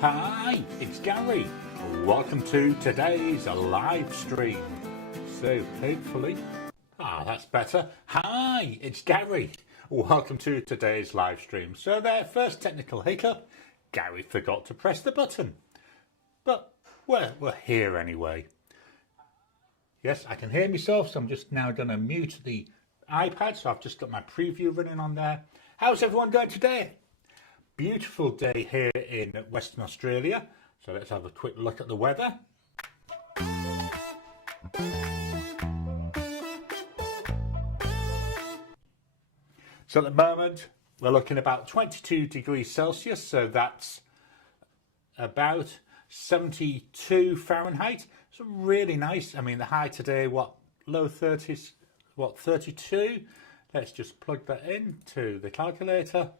Hi, it's Gary. Welcome to today's live stream. So hopefully, that's better. Hi, it's Gary. Welcome to today's live stream. So there, first technical hiccup. Gary forgot to press the button. But we're here anyway. Yes, I can hear myself, so I'm just now going to mute the iPad. So I've just got my preview running on there. How's everyone going today? Beautiful day here in Western Australia. So let's have a quick look at the weather. So at the moment, we're looking about 22 degrees Celsius. So that's about 72 Fahrenheit. So really nice. I mean, the high today, low 30s, 32. Let's just plug that into the calculator.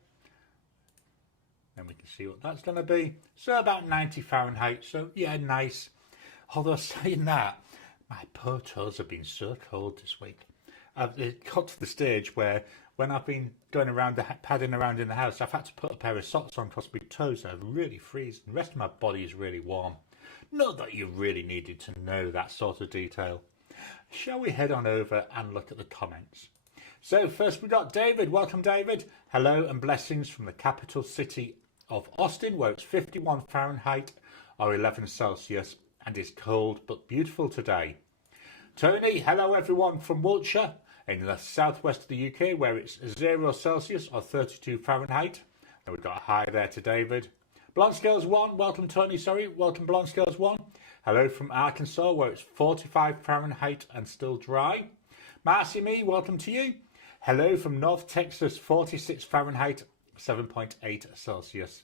And we can see what that's going to be. So about 90 Fahrenheit. So yeah, nice. Although saying that, my poor toes have been so cold this week. It got to the stage where when I've been going around, padding around in the house, I've had to put a pair of socks on because my toes are really freezing. The rest of my body is really warm. Not that you really needed to know that sort of detail. Shall we head on over and look at the comments? So first we got David. Welcome, David. Hello and blessings from the capital city of Austin, where it's 51 Fahrenheit or 11 Celsius and is cold but beautiful today. Tony, hello everyone from Wiltshire in the southwest of the UK, where it's 0 Celsius or 32 Fahrenheit. And we've got a hi there to David. Blonde Scales 1, welcome Tony, welcome Blonde Scales 1. Hello from Arkansas, where it's 45 Fahrenheit and still dry. Marcy Me, welcome to you. Hello from North Texas, 46 Fahrenheit, 7.8 Celsius.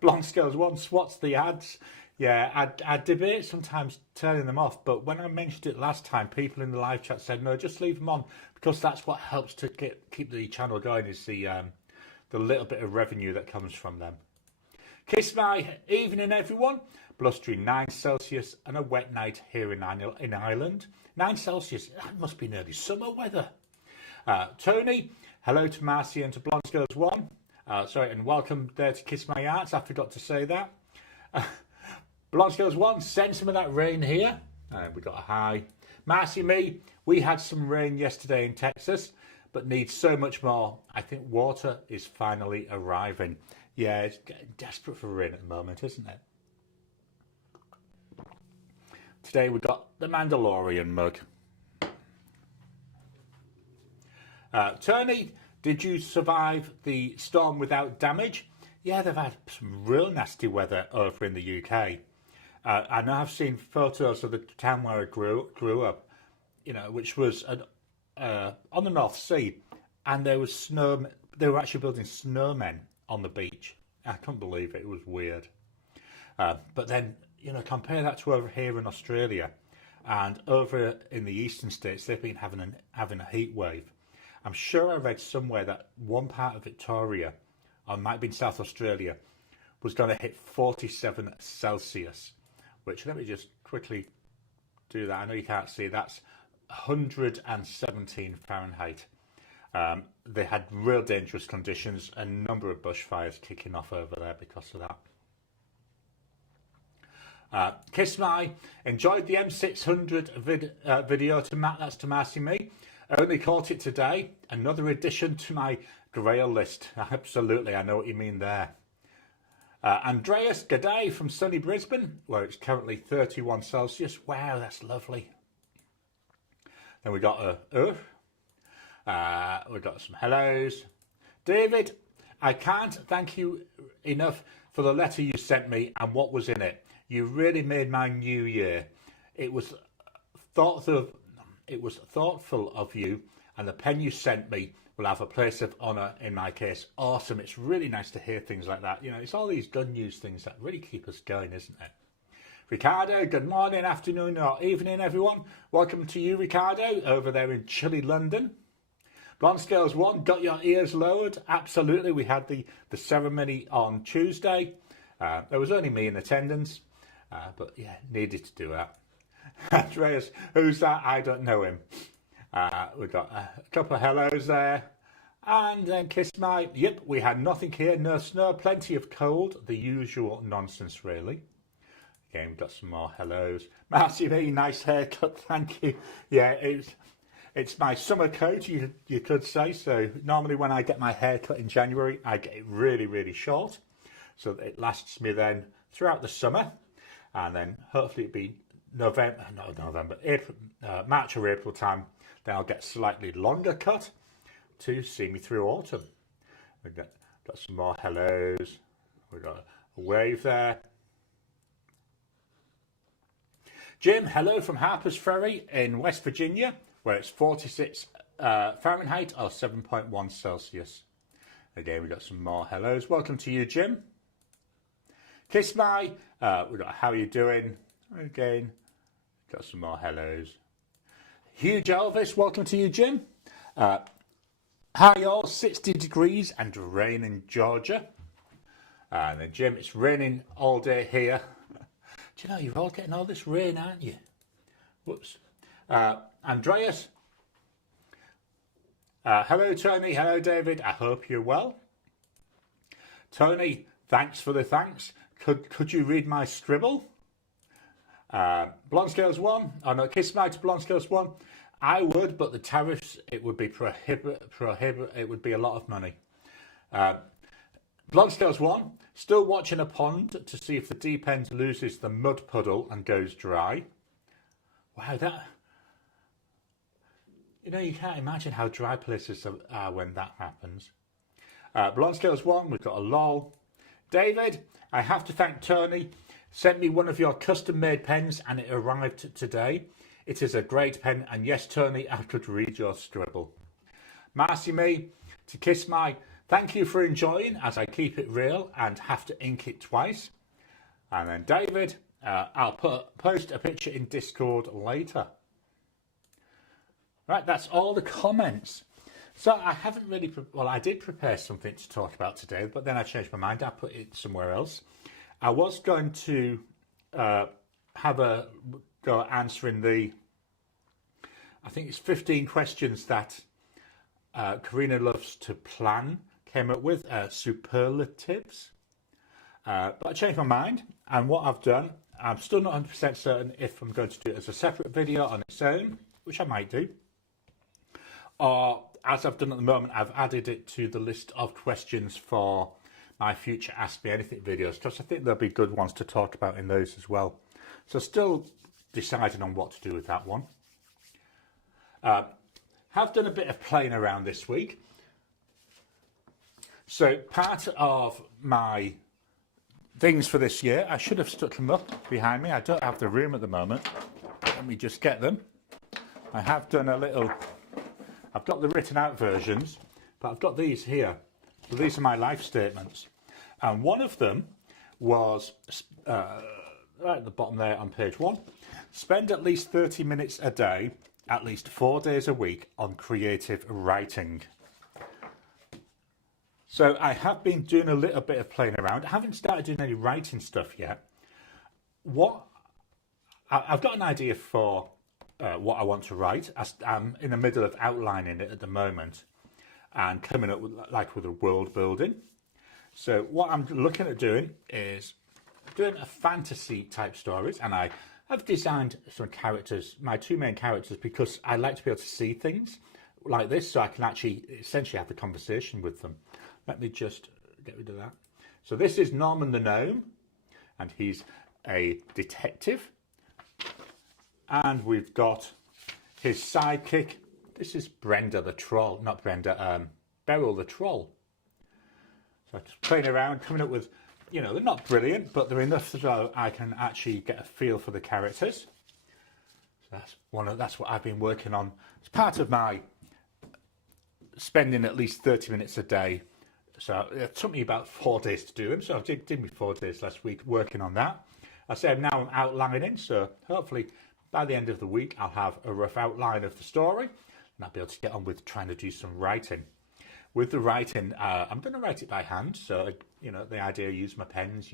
Blonde Scales 1, swats the ads. Yeah, I debate sometimes turning them off, but when I mentioned it last time, people in the live chat said, no, just leave them on, because that's what helps to keep the channel going, is the little bit of revenue that comes from them. Kiss my evening, everyone. Blustery 9 Celsius and a wet night here in Ireland. 9 Celsius, that must be nearly summer weather. Tony, hello to Marcy and to Blonde Girls 1. And welcome there to Kiss My Arts. I forgot to say that. Blonde Girls 1, send some of that rain here. We got a hi. Marcy Me, we had some rain yesterday in Texas, but need so much more. I think water is finally arriving. Yeah, it's getting desperate for rain at the moment, isn't it? Today we got the Mandalorian mug. Tony, did you survive the storm without damage? Yeah, they've had some real nasty weather over in the UK. I know I've seen photos of the town where I grew up, which was on the North Sea, and there was snow. They were actually building snowmen on the beach. I couldn't believe it. It was weird. But then, compare that to over here in Australia, and over in the eastern states, they've been having a heat wave. I'm sure I read somewhere that one part of Victoria, or it might have been South Australia, was going to hit 47 Celsius, which, let me just quickly do that. I know you can't see, that's 117 Fahrenheit. They had real dangerous conditions, a number of bushfires kicking off over there because of that. Kiss My, enjoyed the M600 video to Matt, that's to Marcy Me. Only caught it today. Another addition to my grail list. Absolutely, I know what you mean there. Andreas, g'day from sunny Brisbane, where it's currently 31 Celsius. Wow, that's lovely. Then we got we got some hellos. David, I can't thank you enough for the letter you sent me and what was in it. You really made my new year. It was thoughtful of you, and the pen you sent me will have a place of honour in my case. Awesome. It's really nice to hear things like that. It's all these gun news things that really keep us going, isn't it? Ricardo, good morning, afternoon or evening, everyone. Welcome to you, Ricardo, over there in chilly London. Blonde Scales 1, got your ears lowered? Absolutely. We had the ceremony on Tuesday. There was only me in attendance, but yeah, needed to do that. Andreas, who's that? I don't know him. We've got a couple of hellos there. And then Kiss My, yep, we had nothing here, no snow, plenty of cold, the usual nonsense really. Again, we've got some more hellos. Marcy, very nice haircut, thank you. Yeah, it's my summer coat, you could say. So normally when I get my hair cut in January, I get it really, really short. So that it lasts me then throughout the summer. And then hopefully it'll be April, March or April time. Then I'll get slightly longer cut to see me through autumn. We've got some more hellos. We've got a wave there. Jim, hello from Harper's Ferry in West Virginia, where it's 46 Fahrenheit or 7.1 Celsius. Again, we've got some more hellos. Welcome to you, Jim. Kiss My, we've got how are you doing? Again, got some more hellos. Huge Elvis, welcome to you, Jim. Hi all, 60 degrees and rain in Georgia. And then Jim, it's raining all day here. Do you know, you're all getting all this rain, aren't you? Whoops. Andreas. Hello, Tony. Hello, David. I hope you're well. Tony, thanks for the thanks. Could you read my scribble? Blonde Scales 1. Oh no, Kiss My to Blonde Scales 1. I would, but the tariffs, it would be it would be a lot of money. Blonde Scales 1. Still watching a pond to see if the deep end loses the mud puddle and goes dry. Wow, that... You know, you can't imagine how dry places are when that happens. Blonde Scales 1, we've got a lol. David, I have to thank Tony. Sent me one of your custom-made pens and it arrived today. It is a great pen, and yes, Tony, I could read your scribble. Marcy Me, to Kiss My, thank you for enjoying as I keep it real and have to ink it twice. And then David, I'll post a picture in Discord later. Right, that's all the comments. So I haven't really, I did prepare something to talk about today, but then I changed my mind. I put it somewhere else. I was going to have a go at answering I think it's 15 questions that Karina Loves to Plan came up with, superlatives. But I changed my mind, and what I've done, I'm still not 100% certain if I'm going to do it as a separate video on its own, which I might do, or as I've done at the moment, I've added it to the list of questions for my future Ask Me Anything videos, because I think there'll be good ones to talk about in those as well. So still deciding on what to do with that one. Have done a bit of playing around this week. So part of my things for this year, I should have stuck them up behind me. I don't have the room at the moment. Let me just get them. I have done a little, I've got the written out versions, but I've got these here. So these are my life statements. And one of them was, right at the bottom there on page 1, spend at least 30 minutes a day, at least 4 days a week on creative writing. So I have been doing a little bit of playing around. I haven't started doing any writing stuff yet. I've got an idea for what I want to write. I'm in the middle of outlining it at the moment and coming up with a world building. So what I'm looking at doing is doing a fantasy type stories, and I've designed some characters, my two main characters, because I like to be able to see things like this, so I can actually essentially have a conversation with them. Let me just get rid of that. So this is Norman the Gnome, and he's a detective. And we've got his sidekick. This is Brenda the Troll, not Brenda, Beryl the Troll. So just playing around, coming up with, you know, they're not brilliant, but they're enough so I can actually get a feel for the characters. So that's what I've been working on. It's part of my spending at least 30 minutes a day. So it took me about 4 days to do them. So I did me 4 days last week working on that. I say now I'm outlining, so hopefully by the end of the week I'll have a rough outline of the story and I'll be able to get on with trying to do some writing. With the writing, I'm going to write it by hand. So, you know, the idea, use my pens,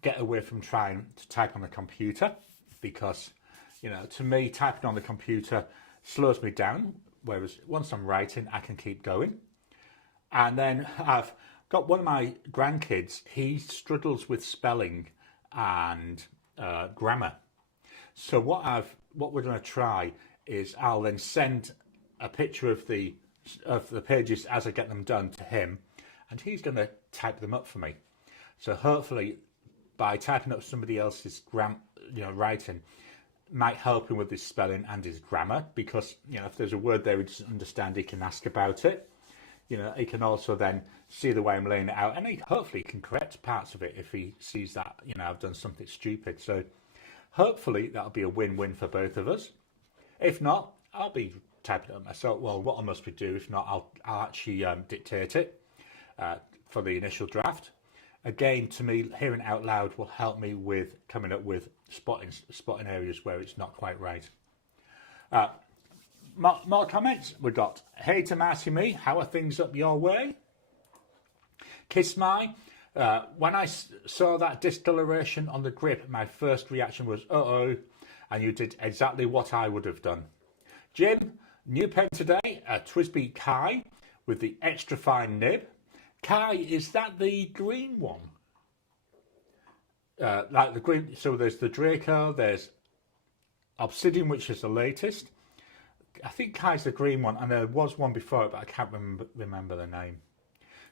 get away from trying to type on the computer, because, you know, to me, typing on the computer slows me down whereas once I'm writing, I can keep going. And then I've got one of my grandkids, he struggles with spelling and grammar. So what we're going to try is I'll then send a picture of the pages as I get them done to him, and he's going to type them up for me. So hopefully, by typing up somebody else's writing, might help him with his spelling and his grammar, because if there's a word there he doesn't understand, he can ask about it. He can also then see the way I'm laying it out, and hopefully he can correct parts of it if he sees that I've done something stupid. So hopefully that'll be a win-win for both of us. If not, I'll be typing it up myself. Well, what I must be doing, if not, I'll actually dictate it for the initial draft. Again, to me, hearing out loud will help me with coming up with spotting areas where it's not quite right. More comments. We got, hey to Marcy Me, how are things up your way? Kiss My, when I saw that discoloration on the grip, my first reaction was, uh-oh, and you did exactly what I would have done. Jim, new pen today, a TWSBI Kai with the extra fine nib. Kai, is that the green one? Like the green, so there's the Draco, there's Obsidian, which is the latest. I think Kai's the green one, and there was one before it, but I can't remember the name.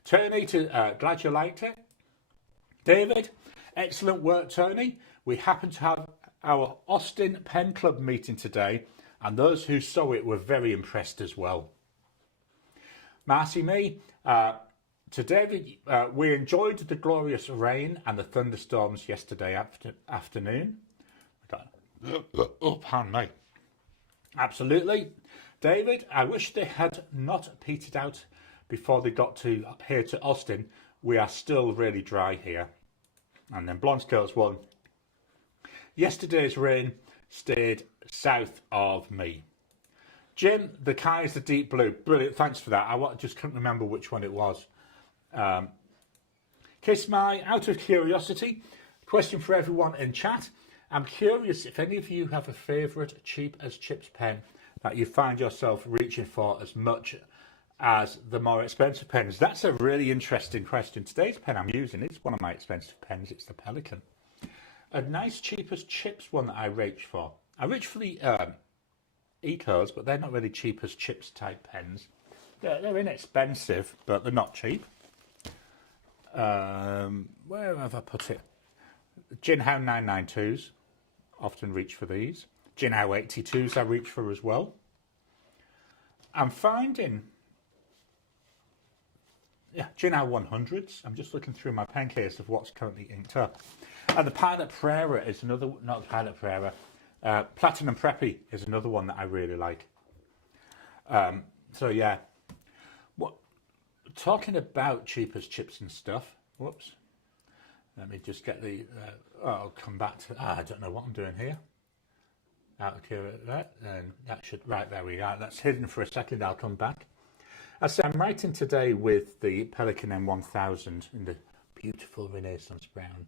Tony, glad you liked it. David, excellent work, Tony. We happen to have our Austin Pen Club meeting today, and those who saw it were very impressed as well. Marcy Me, to David, we enjoyed the glorious rain and the thunderstorms yesterday afternoon. Oh, pardon me. Absolutely. David, I wish they had not petered out before they got here to Austin. We are still really dry here. And then Blonde Scales 1. Yesterday's rain stayed south of me. Jim, the Kai is the deep blue. Brilliant, thanks for that. I just couldn't remember which one it was. Kiss My, out of curiosity, question for everyone in chat. I'm curious if any of you have a favourite cheap as chips pen that you find yourself reaching for as much as the more expensive pens. That's a really interesting question. Today's pen I'm using is one of my expensive pens. It's the Pelikan. A nice cheap as chips one that I reach for. I reach for the Ecos, but they're not really cheap as chips type pens. They're inexpensive, but they're not cheap. Where have I put it? Jinhao 992s. Often reach for these. Jinhao 82s I reach for as well. I'm finding, Jinhao 100s. I'm just looking through my pen case of what's currently inked up. And the Pilot Prera is another, not the Pilot Prera, Platinum Preppy is another one that I really like. So yeah, talking about cheap as chips and stuff, whoops. Let me just get the, I'll come back to, I don't know what I'm doing here. Out of curiosity, and that should, right, there we are. That's hidden for a second, I'll come back. As I say, I'm writing today with the Pelikan M1000 in the beautiful Renaissance brown.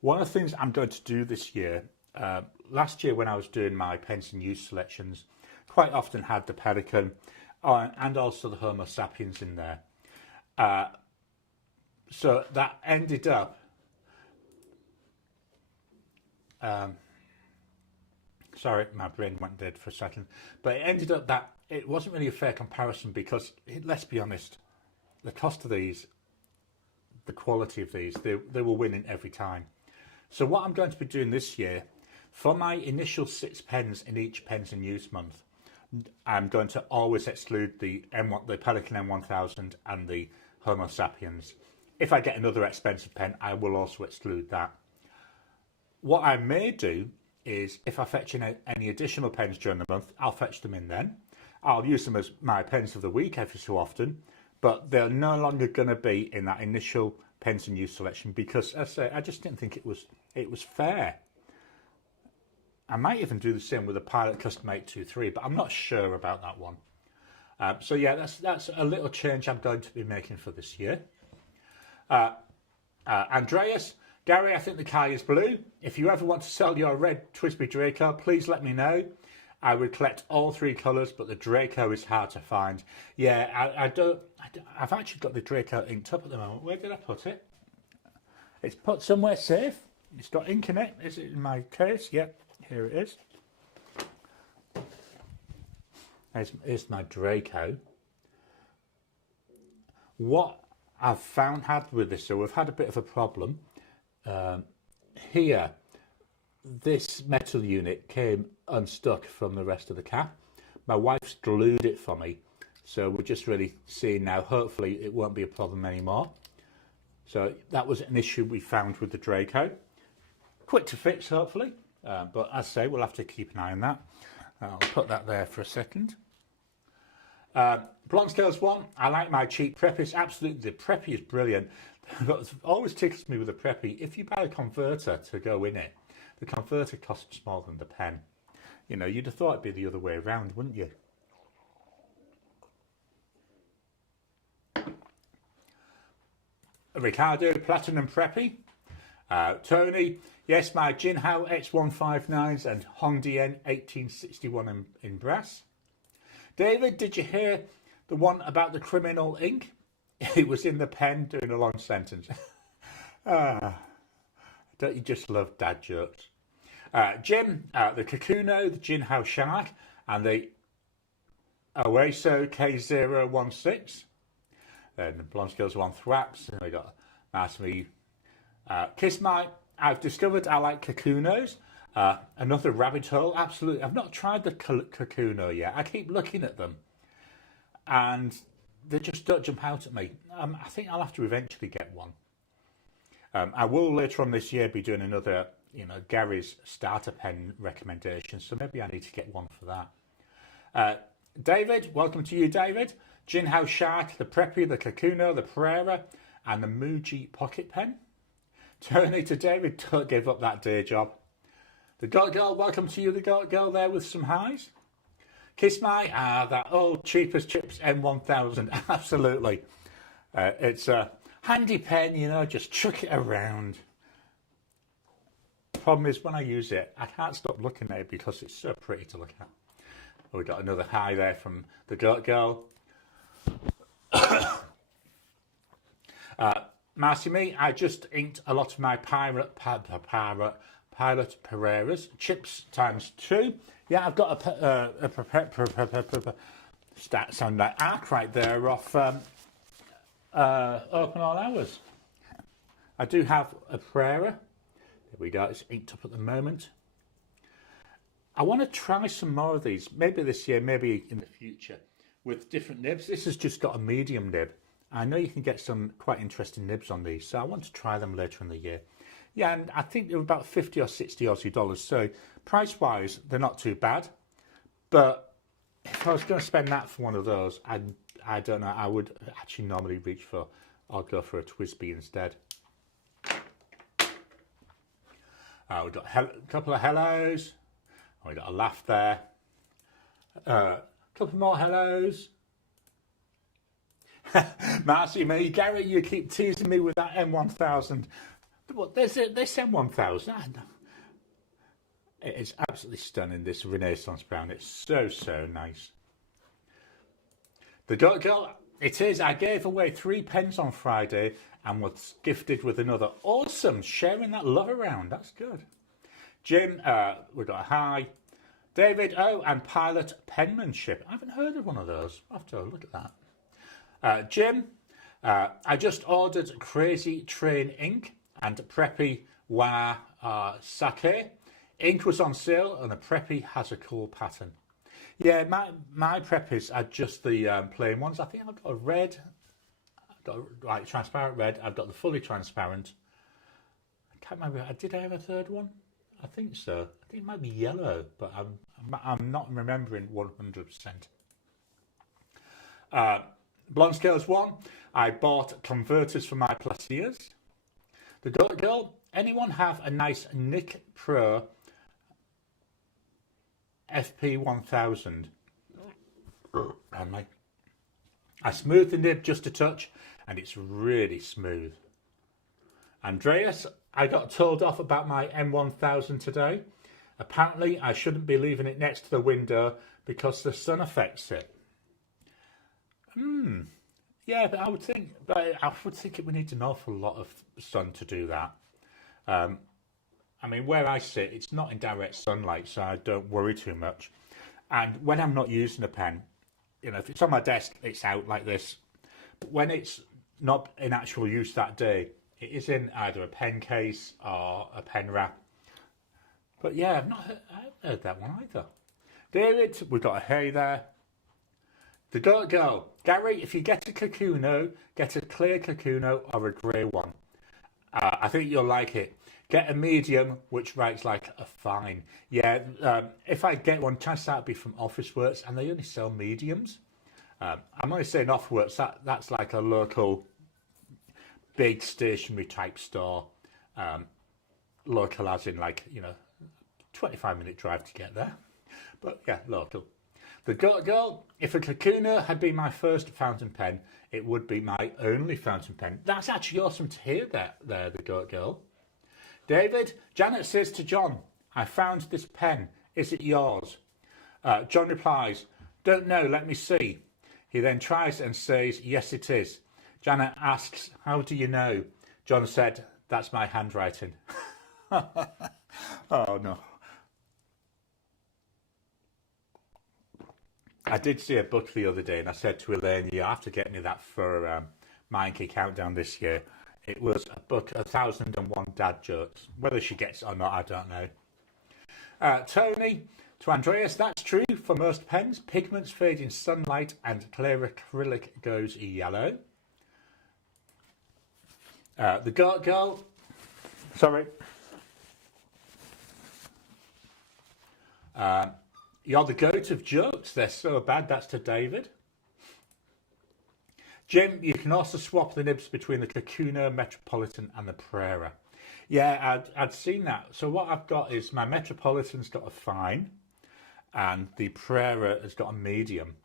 One of the things I'm going to do this year, last year when I was doing my pens and use selections, quite often had the Pelikan and also the Homo sapiens in there. So that ended up, sorry, my brain went dead for a second, but it ended up that it wasn't really a fair comparison because, let's be honest, the cost of these, the quality of these, they were winning every time. So what I'm going to be doing this year, for my initial 6 pens in each pens in use month, I'm going to always exclude the Pelikan M1000 and the Homo sapiens. If I get another expensive pen, I will also exclude that. What I may do is, if I fetch in any additional pens during the month, I'll fetch them in then. I'll use them as my pens of the week every so often, but they're no longer going to be in that initial pens and use selection because, as I say, I just didn't think it was fair. I might even do the same with a Pilot Custom 823, but I'm not sure about that one. So yeah, that's a little change I'm going to be making for this year. Andreas, Gary, I think the Kai is blue. If you ever want to sell your red TWSBI Draco, please let me know. I would collect all three colours, but the Draco is hard to find. Yeah, I've actually got the Draco inked up at the moment. Where did I put it? It's put somewhere safe. It's got ink in it. Is it in my case? Yep, here it is. Here's my Draco. What I've had with this, so we've had a bit of a problem. Here, this metal unit came unstuck from the rest of the cap. My wife's glued it for me, so we're just really seeing now. Hopefully it won't be a problem anymore. So that was an issue we found with the Draco. Quick to fix, hopefully, but as I say, we'll have to keep an eye on that. I'll put that there for a second. Blonde Scales 1, I like my cheap Preppies. Absolutely, the Preppy is brilliant. What always tickles me with a Preppy, if you buy a converter to go in it, the converter costs more than the pen. You know, you'd have thought it'd be the other way around, wouldn't you? Ricardo, Platinum Preppy. Tony, yes, my Jinhao X159s and Hongdian 1861 in brass. David, did you hear the one about the criminal ink? It was in the pen doing a long sentence. Don't you just love dad jokes? Jim, the Kakuno, the Jinhao Shark, and the Oaso K016. Then the Blonde Scales 1 Thwaps. And we got Masmi. Kiss My. I've discovered I like Kakunos. Another rabbit hole. Absolutely. I've not tried the Kakuno yet. I keep looking at them. And they just don't jump out at me. I think I'll have to eventually get one. I will later on this year be doing another, Gary's starter pen recommendation. So maybe I need to get one for that. David, welcome to you, David. Jinhao Shark, the Preppy, the Kakuno, the Pereira, and the Muji pocket pen. Tony to David, don't give up that day job. The Got Girl, welcome to you, the Got Girl there with some highs. Kiss My, that old cheap as chips M1000, absolutely. It's a handy pen, just chuck it around. Problem is when I use it, I can't stop looking at it because it's so pretty to look at. We got another high there from the Got Girl. Marcy Me, I just inked a lot of my Pilot Pereiras, chips ×2. Yeah, I've got a sound like arc right there off Open All Hours. I do have a Pereira. There we go, it's inked up at the moment. I want to try some more of these, maybe this year, maybe in the future, with different nibs. This has just got a medium nib. I know you can get some quite interesting nibs on these, so I want to try them later in the year. Yeah, and I think they're about 50 or 60 Aussie dollars, so price-wise, they're not too bad. But if I was going to spend that for one of those, I don't know, I would actually normally reach for, I'll go for a Twisby instead. We've got a couple of hellos. We got a laugh there. Couple more hellos. Marcy Me, Gary, you keep teasing me with that M1000. What, this M1000. It is absolutely stunning, this Renaissance brown. It's so nice. The Got Girl, it is. I gave away 3 pens on Friday and was gifted with another. Awesome, sharing that love around. That's good. Jim, we got a high. David, and Pilot Penmanship. I haven't heard of one of those. I'll have to look at that. Jim, I just ordered Crazy Train ink and Preppy Wa Sake. Ink was on sale and the Preppy has a cool pattern. Yeah, my Preppies are just the plain ones. I think I've got a red, I've got like transparent red, I've got the fully transparent. I can't remember, did I have a third one? I think so. I think it might be yellow, but I'm not remembering 100%. Blonde Scales 1, I bought converters for my Placiers. The Got Girl, anyone have a nice Nick Pro FP1000? Pardon me. I smoothed the nib just a touch and it's really smooth. Andreas, I got told off about my M1000 today. Apparently, I shouldn't be leaving it next to the window because the sun affects it. Yeah, but I would think it would need an awful lot of sun to do that. I mean, where I sit, it's not in direct sunlight, so I don't worry too much. And when I'm not using a pen, you know, if it's on my desk, it's out like this. But when it's not in actual use that day, it is in either a pen case or a pen wrap. But yeah, I haven't heard that one either. David, we've got a hey there. The Goat Girl. Gary, if you get a Kakuno, get a clear Kakuno or a grey one. I think you'll like it. Get a medium, which writes like a fine. Yeah, if I get one, chances that'll be from Officeworks, and they only sell mediums. I'm only saying Officeworks, that's like a local big stationery type store. Local as in like, you know, 25-minute drive to get there. But yeah, local. The Goat Girl, if a Kakuno had been my first fountain pen, it would be my only fountain pen. That's actually awesome to hear there, the Goat Girl. David, Janet says to John, I found this pen. Is it yours? John replies, don't know, let me see. He then tries and says, yes, it is. Janet asks, how do you know? John said, that's my handwriting. Oh, no. I did see a book the other day, and I said to Elaine, you have to get me that for Minecraft Countdown this year. It was a book, 1001 Dad Jokes. Whether she gets it or not, I don't know. Tony, to Andreas, that's true for most pens. Pigments fade in sunlight and clear acrylic goes yellow. The Goat Girl, sorry. You're the goat of jokes. They're so bad. That's to David. Jim, you can also swap the nibs between the Kakuno, Metropolitan and the Prera. Yeah, I'd seen that. So what I've got is my Metropolitan's got a fine and the Prera has got a medium.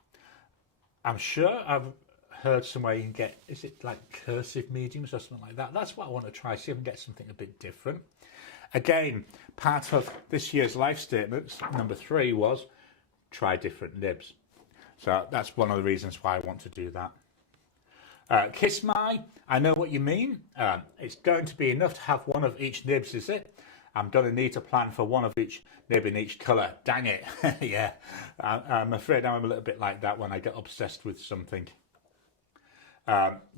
I'm sure I've heard somewhere you can get, is it like cursive mediums or something like that? That's what I want to try, see if I can get something a bit different. Again, part of this year's life statements, number 3 was try different nibs. So that's one of the reasons why I want to do that. Kiss My, I know what you mean. It's going to be enough to have one of each nibs, is it? I'm going to need to plan for one of each nib in each colour. Dang it. Yeah, I'm afraid I'm a little bit like that when I get obsessed with something.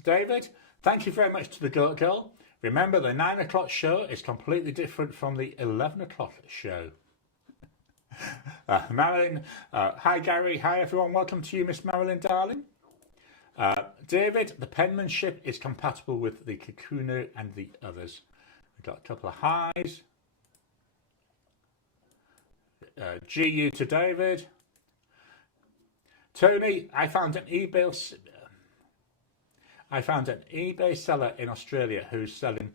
David, thank you very much to the Goat Girl. Remember, the 9 o'clock show is completely different from the 11 o'clock show. Marilyn, hi Gary, hi everyone, welcome to you, Miss Marilyn, darling. David, the penmanship is compatible with the Kakuno and the others. We've got a couple of highs. GU to David. Tony, I found an eBay seller in Australia who's selling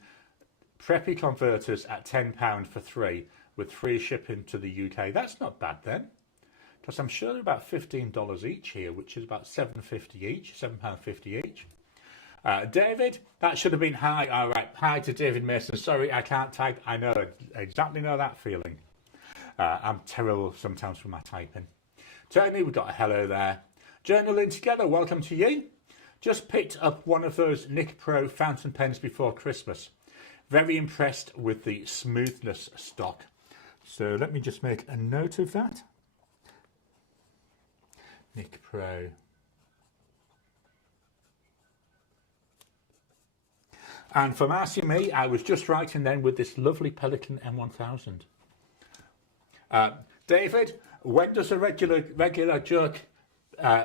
preppy converters at £10 for 3 with free shipping to the UK. That's not bad then, because I'm sure they're about $15 each here, which is about £7.50 each, £7.50 each. David, that should have been hi. All right, hi to David Mason. Sorry, I can't type. I know, exactly know that feeling. I'm terrible sometimes with my typing. Tony, we've got a hello there. Journaling together, welcome to you. Just picked up one of those Nick Pro fountain pens before Christmas. Very impressed with the smoothness stock. So let me just make a note of that. Nick Pro. And for Marcy and me, I was just writing then with this lovely Pelican M1000. David, when does a regular joke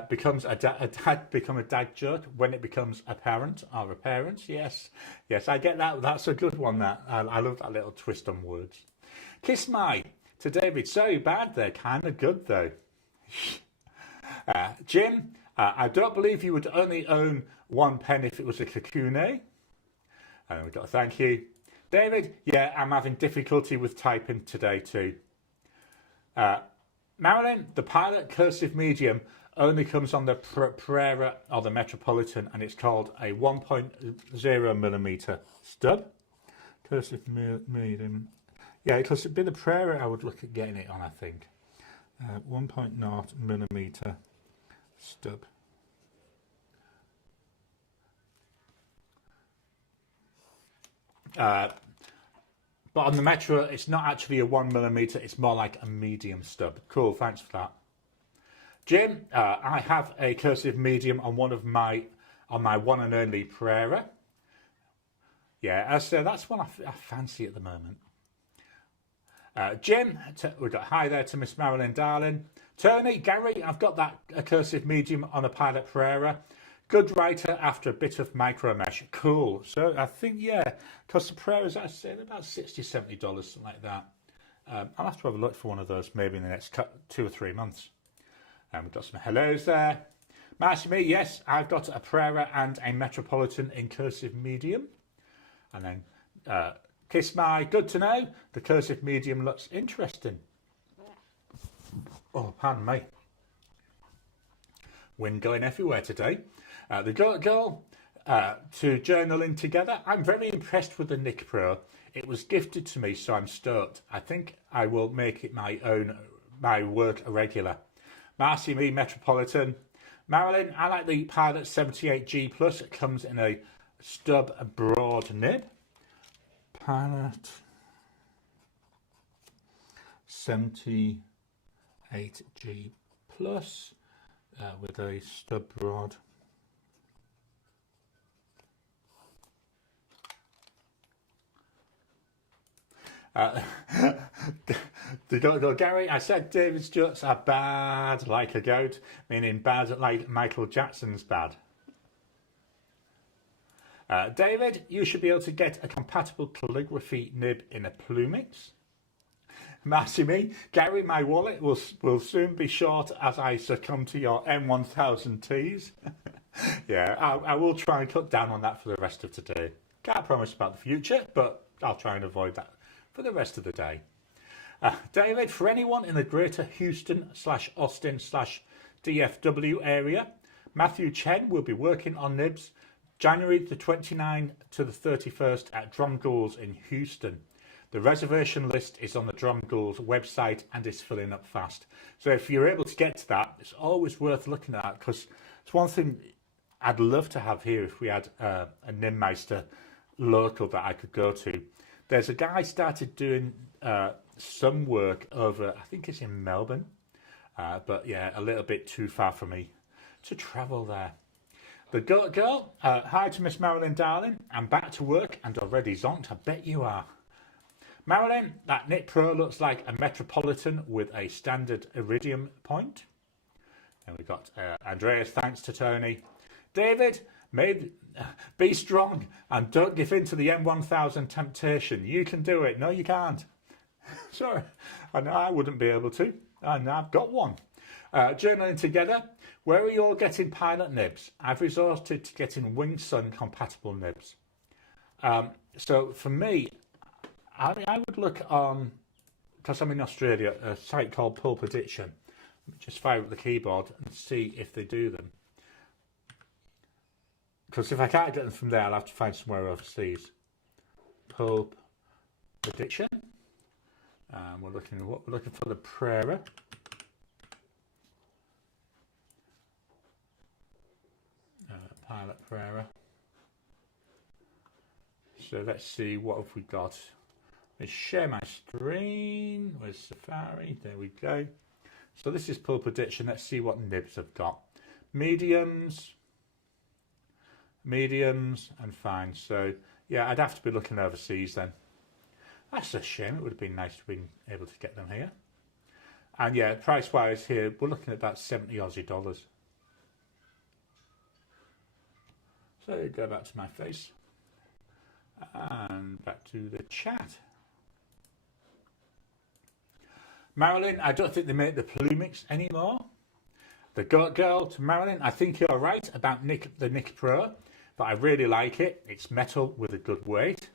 become a dad joke? When it becomes apparent or a parent? Yes, I get that. That's a good one. That I love that little twist on words. Kiss My to David. So bad, they're kind of good though. Jim, I don't believe you would only own one pen if it was a Kakuno. And we've got a thank you. David, yeah, I'm having difficulty with typing today too. Marilyn, the Pilot cursive medium only comes on the Prera or the Metropolitan, and it's called a 1.0mm stub. Cursive medium. Yeah, because it'd be the Prairie I would look at getting it on, I think. 1.0 millimeter stub. But on the Metro, it's not actually a 1 millimeter, it's more like a medium stub. Cool, thanks for that. Jim, I have a cursive medium on my one and only Prairie. Yeah, so that's one I fancy at the moment. Jim, we've got hi there to Miss Marilyn Darling. Tony, Gary, I've got that a cursive medium on a Pilot Prairie. Good writer after a bit of micro mesh. Cool. So I think, yeah, because the Prairie's, I'd say about $60, $70, something like that. I'll have to have a look for one of those maybe in the next 2 or 3 months. We've got some hellos there. Marcy me, yes, I've got a Prairie and a Metropolitan in cursive medium. And then Kiss My, good to know. The cursive medium looks interesting. Oh, pardon me. Wind going everywhere today. The girl to journaling together. I'm very impressed with the Nick Pro. It was gifted to me, so I'm stoked. I think I will make it my own, my work a regular. Marcy me, Metropolitan. Marilyn, I like the Pilot 78G Plus. It comes in a stub broad nib. Pilot 78G Plus with a stub broad. Gary, I said David's jokes are bad like a goat, meaning bad like Michael Jackson's bad. David, you should be able to get a compatible calligraphy nib in a Plumix. Marcy me, Gary, my wallet will soon be short as I succumb to your M1000Ts. Yeah, I will try and cut down on that for the rest of today. Can't promise about the future, but I'll try and avoid that for the rest of the day. David, for anyone in the greater Houston/Austin/DFW area, Matthew Chen will be working on nibs January the 29th to the 31st at Drum Ghouls in Houston. The reservation list is on the Drum Ghouls website and is filling up fast. So if you're able to get to that, it's always worth looking at, because it's one thing I'd love to have here if we had a Nimmeister local that I could go to. There's a guy started doing some work over, I think it's in Melbourne, but yeah, a little bit too far for me to travel there. The girl, hi to Miss Marilyn Darling. I'm back to work and already zonked. I bet you are. Marilyn, that Knit Pro looks like a Metropolitan with a standard iridium point. And we've got Andreas, thanks to Tony. David, be strong and don't give in to the M1000 temptation. You can do it. No, you can't. Sorry, I know I wouldn't be able to. And I've got one. Journaling together. Where are you all getting Pilot nibs? I've resorted to getting Wingsun compatible nibs. So for me, I would look on, because I'm in Australia, a site called Pulp Addiction. Just fire up the keyboard and see if they do them. Because if I can't get them from there, I'll have to find somewhere overseas. Pulp Addiction. We're looking for the Prairie. Pilot Prairie. So let's see, what have we got? Let's share my screen. Where's Safari? There we go. So this is Pulp Addiction. Let's see what nibs I've got. Mediums, and fine. So yeah, I'd have to be looking overseas then. That's a shame. It would have been nice to be able to get them here. And yeah, price wise here, we're looking at about 70 Aussie dollars. So go back to my face and back to the chat. Marilyn, I don't think they make the Plumix anymore. The girl to Marilyn, I think you're right about the Nick Pro, but I really like it. It's metal with a good weight.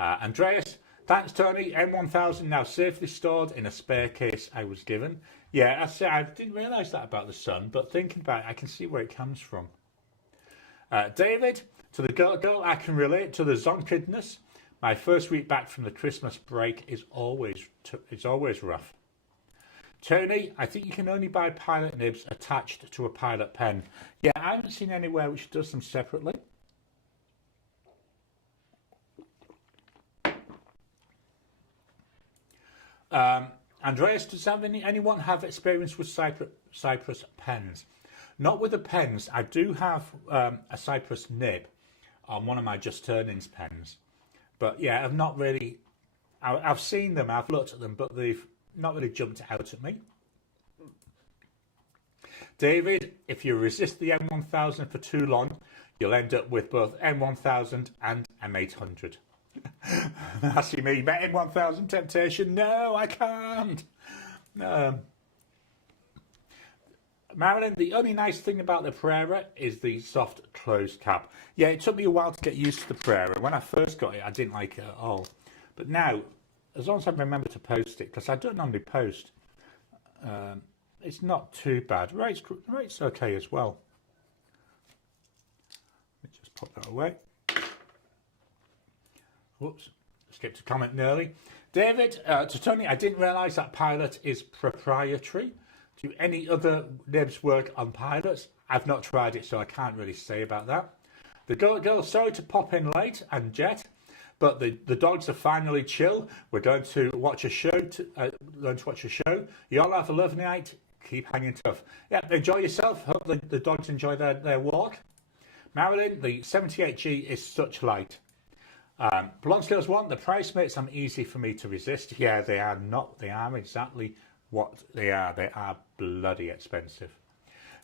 Andreas, thanks Tony. M1000 now safely stored in a spare case I was given. Yeah, I didn't realise that about the Sun, but thinking about it, I can see where it comes from. David, to the girl, I can relate to the zonkedness. My first week back from the Christmas break is always rough. Tony, I think you can only buy pilot nibs attached to a pilot pen. Yeah, I haven't seen anywhere which does them separately. Andreas, does anyone have experience with Cypress pens? Not with the pens. I do have a Cypress nib on one of my Just Turnings pens. But yeah, I've not really... I've seen them, I've looked at them, but they've not really jumped out at me. David, if you resist the M1000 for too long, you'll end up with both M1000 and M800. That's me, M1000 temptation. No, I can't. Marilyn, the only nice thing about the Pereira is the soft closed cap. Yeah, it took me a while to get used to the Pereira. When I first got it, I didn't like it at all. But now, as long as I remember to post it, because I don't normally post, it's not too bad. Rate's okay as well. Let me just pop that away. Whoops, skipped a comment nearly. David, to Tony, I didn't realise that Pilot is proprietary. Do any other nibs work on Pilots? I've not tried it, so I can't really say about that. The girl, sorry to pop in late and jet, but the dogs are finally chill. We're going to watch a show. You all have a lovely night. Keep hanging tough. Yeah, enjoy yourself. Hope the dogs enjoy their walk. Marilyn, the 78G is such light. Blonde Skills 1, the price makes them easy for me to resist. Yeah, they are not. They are exactly what they are. They are bloody expensive.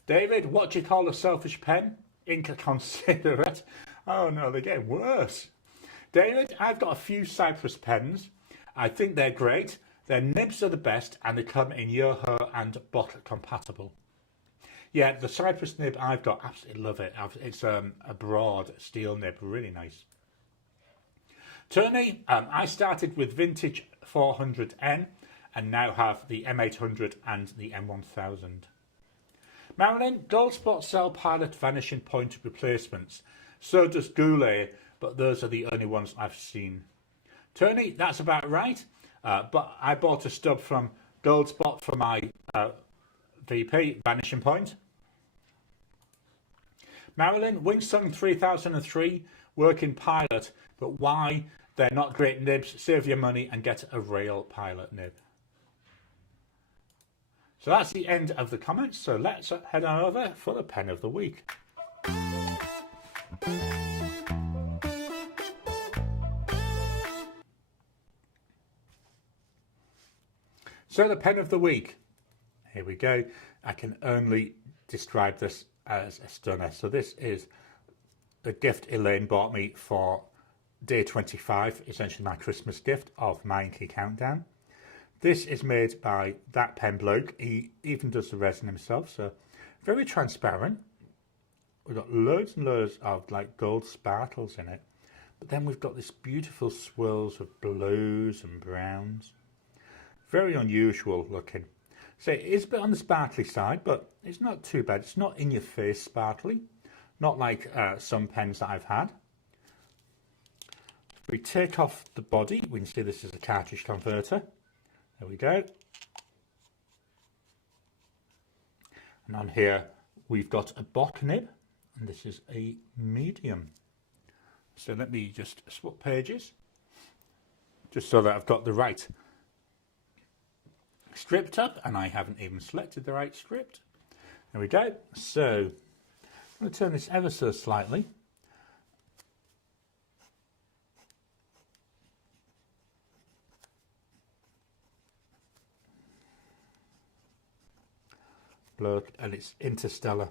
David, what do you call a selfish pen? Inca considerate. Oh no, they're getting worse. David, I've got a few Cypress pens. I think they're great. Their nibs are the best and they come in Yoho and bottle compatible. Yeah, the Cypress nib I've got, absolutely love it. It's a broad steel nib, really nice. Tony, I started with vintage 400N and now have the M800 and the M1000. Marilyn, Goldspot sell Pilot vanishing point replacements. So does Goulet, but those are the only ones I've seen. Tony, that's about right. But I bought a stub from Goldspot for my VP, Vanishing Point. Marilyn, Winsung 3003, working Pilot, but why? They're not great nibs. Save your money and get a real Pilot nib. So that's the end of the comments. So let's head on over for the pen of the week. So the pen of the week. Here we go. I can only describe this as a stunner. So this is a gift Elaine bought me for day 25, essentially my Christmas gift of My Inky Countdown. This is made by that pen bloke. He even does the resin himself, so very transparent. We've got loads and loads of like gold sparkles in it, but then we've got this beautiful swirls of blues and browns. Very unusual looking. So it is a bit on the sparkly side, but it's not too bad. It's not in your face sparkly, not like some pens that I've had. If we take off the body, we can see this is a cartridge converter. There we go. And on here we've got a Bock nib, and this is a medium. So let me just swap pages, just so that I've got the right script up, and I haven't even selected the right script. There we go. So I'm going to turn this ever so slightly. Look, and it's Interstellar.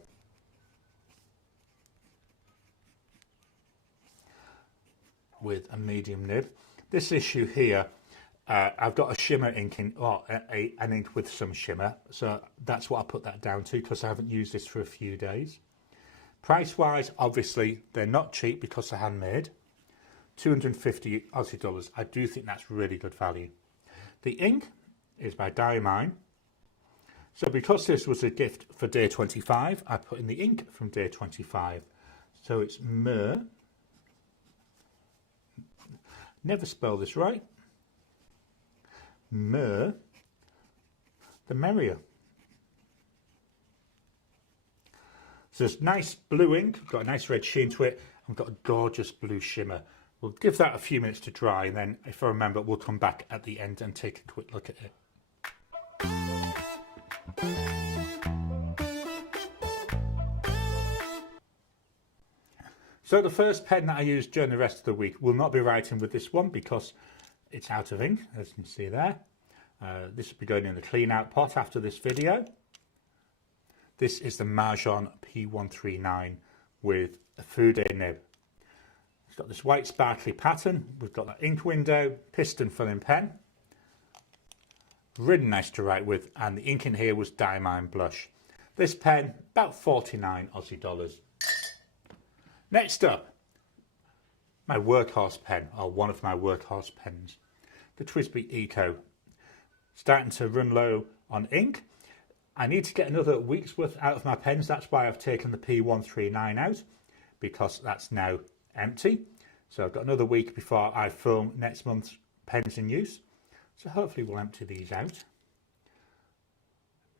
With a medium nib. This issue here, I've got a shimmer ink in, or an ink with some shimmer, so that's what I put that down to, because I haven't used this for a few days. Price wise, obviously they're not cheap because they're handmade. 250 Aussie dollars. I do think that's really good value. The ink is by Diamine. So because this was a gift for day 25, I put in the ink from day 25. So it's Myrrh. never spell this right. Mer, the merrier. So there's nice blue ink, got a nice red sheen to it, and got a gorgeous blue shimmer. We'll give that a few minutes to dry, and then if I remember, we'll come back at the end and take a quick look at it. So the first pen that I use during the rest of the week will not be writing with this one because it's out of ink, as you can see there. This will be going in the clean out pot after this video. This is the Marjon P139 with a Fude nib. It's got this white sparkly pattern. We've got that ink window, piston filling pen. Really nice to write with, and the ink in here was Diamine Blush. This pen, about 49 Aussie dollars. Next up, my workhorse pen, or one of my workhorse pens, the TWSBI Eco. Starting to run low on ink. I need to get another week's worth out of my pens. That's why I've taken the P139 out, because that's now empty. So I've got another week before I film next month's pens in use. So hopefully we'll empty these out.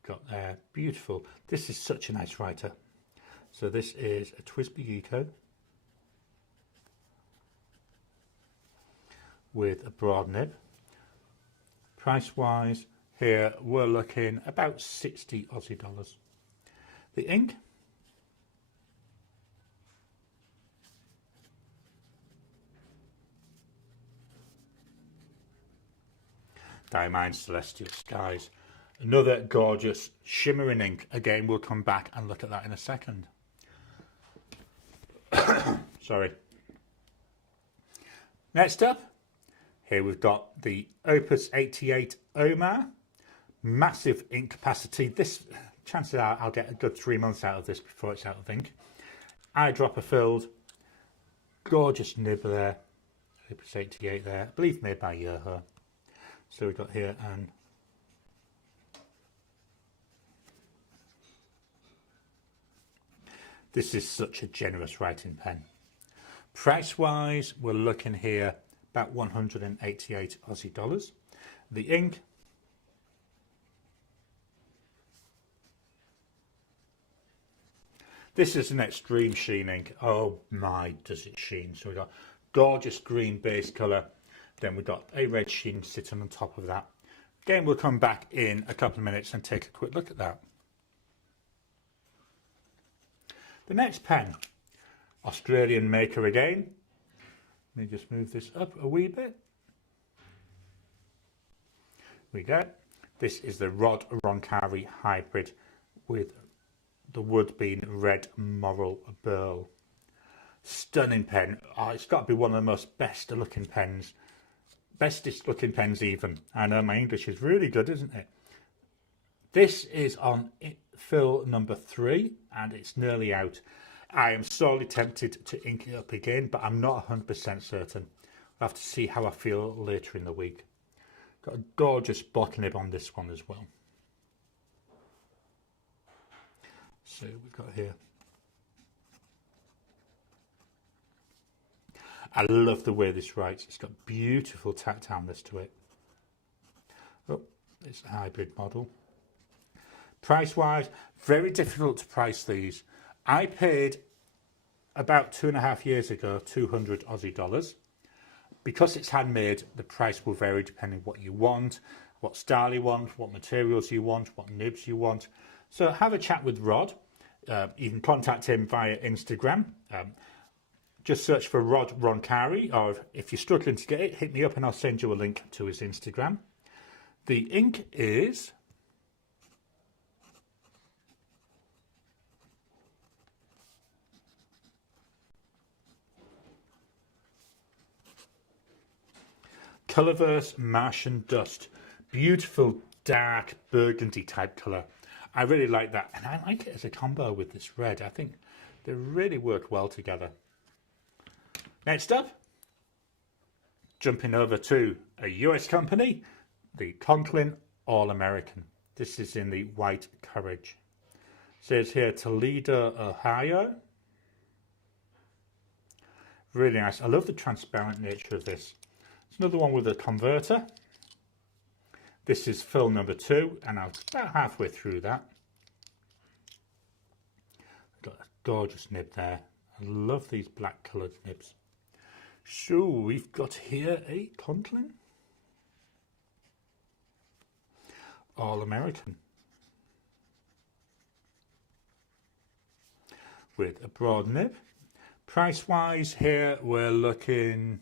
Got there, beautiful. This is such a nice writer. So this is a TWSBI Eco with a broad nib. Price wise, here we're looking about 60 Aussie dollars. The ink, Diamine Celestial Skies. Another gorgeous shimmering ink. Again, we'll come back and look at that in a second. Sorry. Next up, here we've got the Opus 88 Omar. Massive ink capacity. This, chances are I'll get a good 3 months out of this before it's out of ink. Eyedropper filled. Gorgeous nib there. Opus 88 there. I believe made by Yoho. So we've got here, and this is such a generous writing pen. Price wise, we're looking here about 188 Aussie dollars. The ink, this is an extreme sheen ink. Oh my, does it sheen. So we've got gorgeous green base colour. Then we've got a red sheen sitting on top of that. Again, we'll come back in a couple of minutes and take a quick look at that. The next pen, Australian maker again. Let me just move this up a wee bit. We go. This is the Rod Roncari Hybrid with the wood being red Moral Burl. Stunning pen. Oh, it's got to be one of the most best looking pens. Bestest looking pens even. I know my English is really good, isn't it? This is on fill number 3 and it's nearly out. I am sorely tempted to ink it up again, but I'm not 100% certain. I'll have to see how I feel later in the week. Got a gorgeous bottle nib on this one as well. So we've got here. I love the way this writes. It's got beautiful tactileness to it. Oh, it's a hybrid model. Price wise, very difficult to price these. I paid about 2.5 years ago 200 Aussie dollars. Because it's handmade, the price will vary depending what you want, what style you want, what materials you want, what nibs you want. So have a chat with Rod. You can contact him via Instagram. Just search for Rod Roncari, or if you're struggling to get it, hit me up and I'll send you a link to his Instagram. The ink is Colorverse Martian Dust. Beautiful dark burgundy type colour. I really like that, and I like it as a combo with this red. I think they really work well together. Next up, jumping over to a US company, the Conklin All-American. This is in the white courage. It says here Toledo, Ohio. Really nice. I love the transparent nature of this. It's another one with a converter. This is fill number 2, and I'm about halfway through that. Got a gorgeous nib there. I love these black coloured nibs. So we've got here a Conklin All American with a broad nib. Price wise here we're looking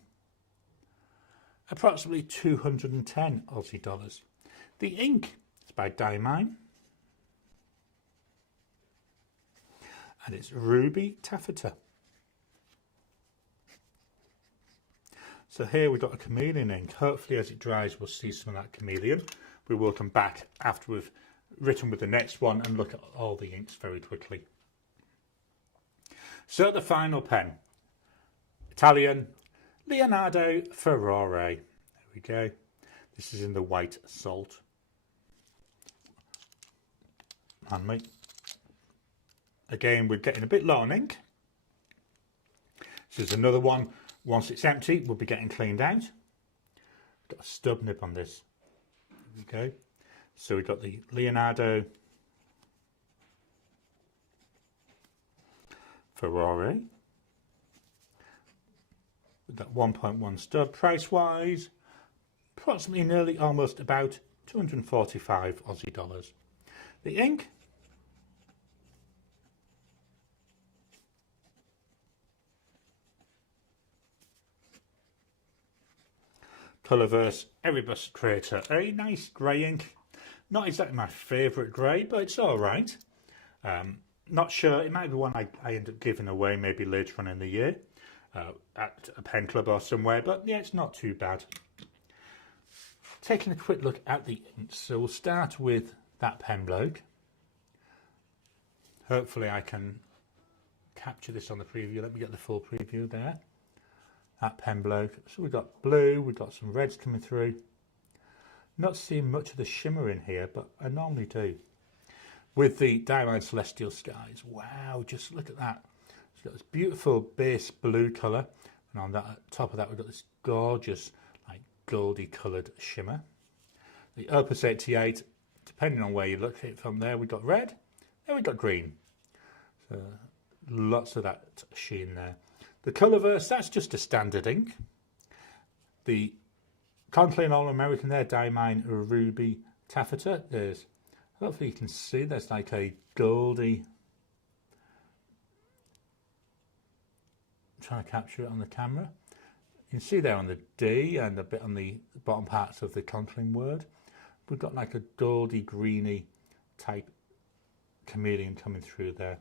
approximately 210 Aussie dollars. The ink is by Diamine and it's Ruby Taffeta. So here we've got a chameleon ink. Hopefully as it dries we'll see some of that chameleon. We will come back after we've written with the next one and look at all the inks very quickly. So the final pen, Italian Leonardo Ferrari. There we go. This is in the white salt. And me. Again, we're getting a bit low on ink. This is another one. Once it's empty, we'll be getting cleaned out. Got a stub nib on this. There we go. So we've got the Leonardo Ferrari with that 1.1 stub. Price wise, approximately nearly almost about 245 Aussie dollars. The ink, Colourverse Erebus Creator, a nice grey ink. Not exactly my favourite grey, but it's alright. Not sure, it might be one I end up giving away maybe later on in the year at a pen club or somewhere, but yeah, it's not too bad. Taking a quick look at the inks, so we'll start with that pen bloke. Hopefully I can capture this on the preview. Let me get the full preview there. That pen bloke. So we've got blue, we've got some reds coming through. Not seeing much of the shimmer in here, but I normally do. With the Diamine Celestial Skies, wow, just look at that. It's got this beautiful base blue colour, and on that top of that we've got this gorgeous like goldy coloured shimmer. The Opus 88, depending on where you look at it from there, we've got red, then we've got green. So lots of that sheen there. The Colourverse, that's just a standard ink. The Conklin All American there, Diamine Ruby Taffeta. There's, hopefully you can see, there's like a goldy, I'm trying to capture it on the camera. You can see there on the D and a bit on the bottom parts of the Conklin word. We've got like a goldy greeny type chameleon coming through there.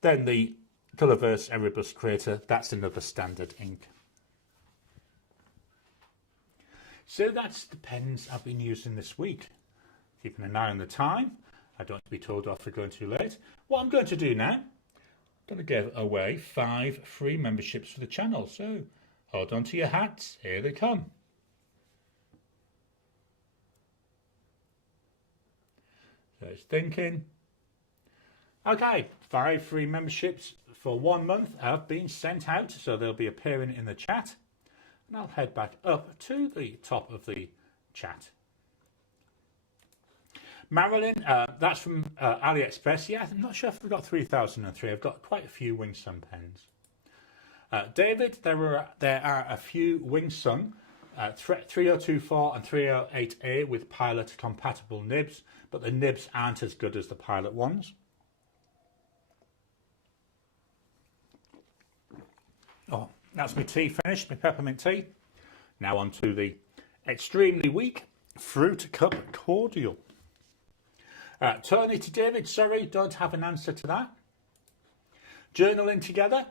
Then the Colourverse Erebus Creator, that's another standard ink. So that's the pens I've been using this week. Keeping an eye on the time. I don't want to be told off for going too late. What I'm going to do now, I'm going to give away 5 free memberships for the channel. So hold on to your hats. Here they come. So it's thinking. Okay, 5 free memberships for 1 month have been sent out. So they'll be appearing in the chat. And I'll head back up to the top of the chat. Marilyn, that's from AliExpress. Yeah, I'm not sure if I've got 3003. I've got quite a few Wing Sun pens. David, there are a few Wing Sun 3024 and 308A with Pilot compatible nibs, but the nibs aren't as good as the Pilot ones. Oh, that's my tea finished, my peppermint tea. Now on to the extremely weak Fruit Cup Cordial. Tony to David, sorry, don't have an answer to that. Journaling together.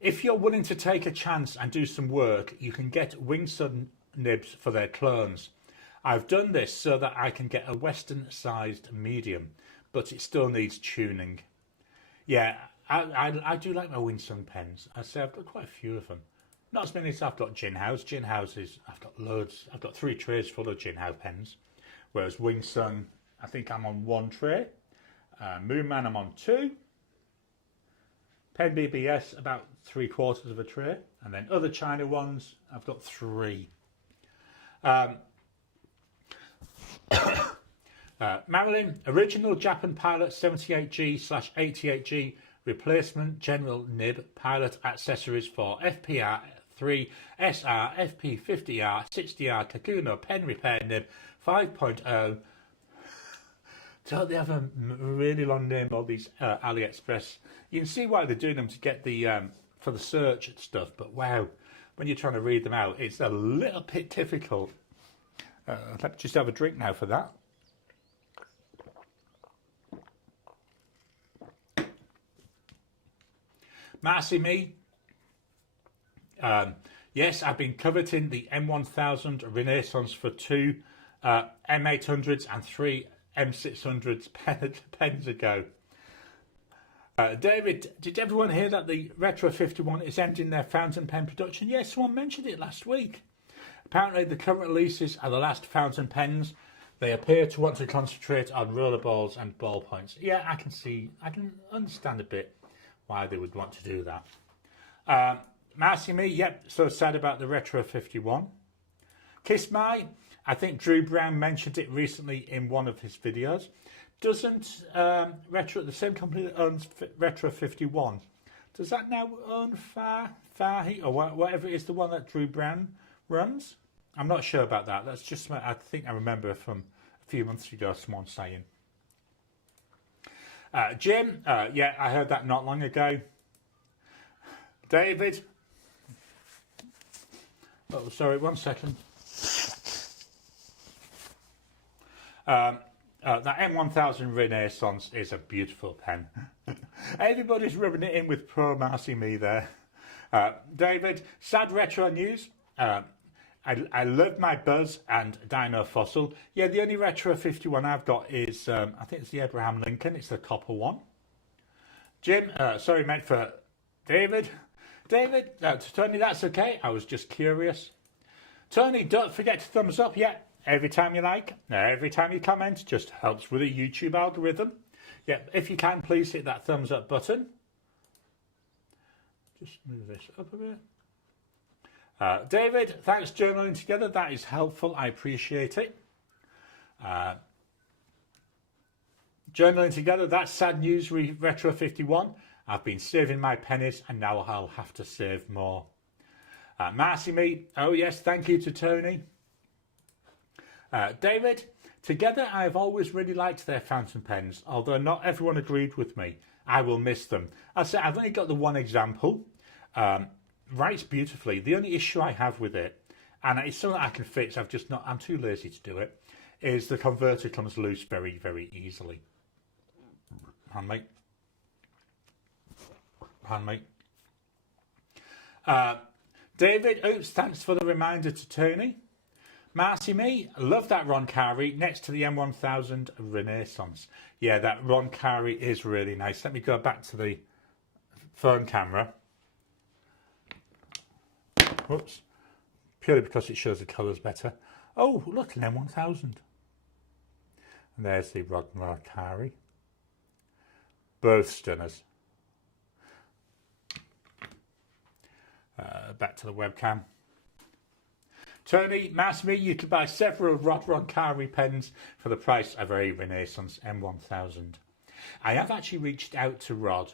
If you're willing to take a chance and do some work, you can get Wing Sun nibs for their clones. I've done this so that I can get a Western sized medium, but it still needs tuning. Yeah, I do like my Wing Sun pens. I say I've got quite a few of them. Not as many as I've got Gin House. Gin House is, I've got loads. I've got 3 trays full of Gin House pens. Whereas Wing Sun, I think I'm on 1 tray. Moon Man, I'm on 2. Pen BBS, about 3/4 of a tray. And then other China ones, I've got 3. Marilyn, original Japan Pilot 78G/88G replacement general nib pilot accessories for FPR 3 SR FP50R 60R Kakuno pen repair nib 5.0. Don't they have a really long name, all these AliExpress? You can see why they're doing them to get the for the search and stuff, but wow, when you're trying to read them out, it's a little bit difficult. Let me just have a drink now for that. Marcy me. Yes, I've been coveting the M1000 Renaissance for 2 M800s and 3 M600s pens ago. David, did everyone hear that the Retro 51 is ending their fountain pen production? Yes, someone mentioned it last week. Apparently the current releases are the last fountain pens. They appear to want to concentrate on rollerballs and ballpoints. Yeah, I can understand a bit why they would want to do that. Marcy me, yep, so sad about the Retro 51. Kiss My, I think Drew Brown mentioned it recently in one of his videos. Doesn't Retro, the same company that owns Retro 51, does that now own Farhi or whatever it is, the one that Drew Brown runs? I'm not sure about that. That's just, I think I remember from a few months ago someone saying. Jim, yeah, I heard that not long ago. David, oh, sorry, 1 second. That M1000 Renaissance is a beautiful pen. Everybody's rubbing it in with pro Marcy me there. David, sad retro news. I love my Buzz and Dino Fossil. Yeah, the only Retro 51 I've got is, I think it's the Abraham Lincoln. It's the copper one. Jim, sorry meant for David. David, to Tony, that's okay. I was just curious. Tony, don't forget to thumbs up. Yeah, every time you like, every time you comment, just helps with the YouTube algorithm. Yeah, if you can, please hit that thumbs up button. Just move this up a bit. David, thanks journaling together. That is helpful. I appreciate it. Journaling together. That's sad news. Retro 51. I've been saving my pennies and now I'll have to save more. Marcy me. Oh yes, thank you to Tony. David, together I have always really liked their fountain pens, although not everyone agreed with me. I will miss them. I've only got the one example. Writes beautifully. The only issue I have with it, and it's something I can fix, I'm too lazy to do it, is the converter comes loose very, very easily. Pardon me. David, oops, thanks for the reminder to Tony. Marcy me, love that Roncari next to the M1000 Renaissance. Yeah, that Roncari is really nice. Let me go back to the phone camera. Whoops. Purely because it shows the colours better. Oh, look, an M1000. And there's the Roncari. Both stunners. Back to the webcam. Tony, Marcy me, you could buy several Roncari pens for the price of a Renaissance M1000. I have actually reached out to Rod,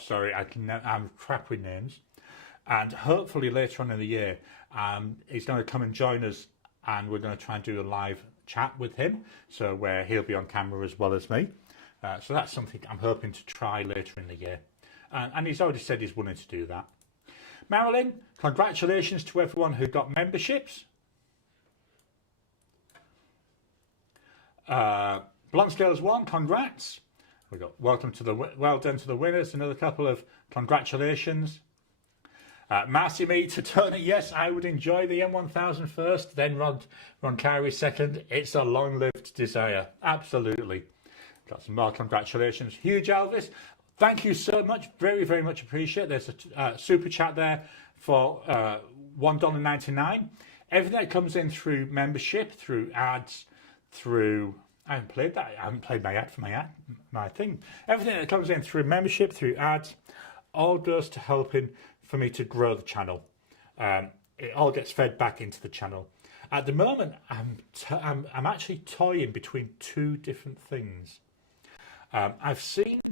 sorry, I'm crap with names. And hopefully later on in the year, he's going to come and join us and we're going to try and do a live chat with him. So where he'll be on camera as well as me. So that's something I'm hoping to try later in the year. And he's already said he's willing to do that. Marilyn, congratulations to everyone who got memberships. Blunt Scales 1, congrats. We got welcome to the well done to the winners. Another couple of congratulations. Marcy me to Tony. Yes, I would enjoy the M1000 first, then Roncari second. It's a long-lived desire. Absolutely. Got some more congratulations. Huge Elvis. Thank you so much. Very, very much appreciate. There's a super chat there for $1.99. Everything that comes in through membership, through ads, through I haven't played that. I haven't played my ad for my thing. Everything that comes in through membership, through ads, all goes to helping for me to grow the channel. It all gets fed back into the channel. At the moment, I'm actually toying between two different things. I've seen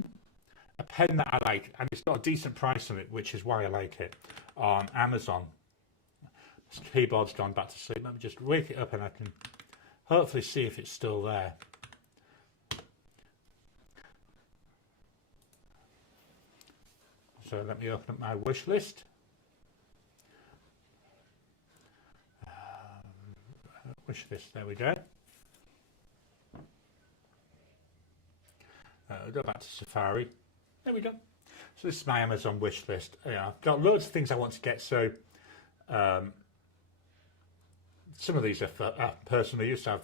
a pen that I like, and it's got a decent price on it, which is why I like it, on Amazon. This keyboard's gone back to sleep. Let me just wake it up and I can hopefully see if it's still there. So let me open up my wish list. Wish list, there we go. Go back to Safari. There we go. So this is my Amazon wish list. Yeah, I've got loads of things I want to get. So some of these are for personal use. I'm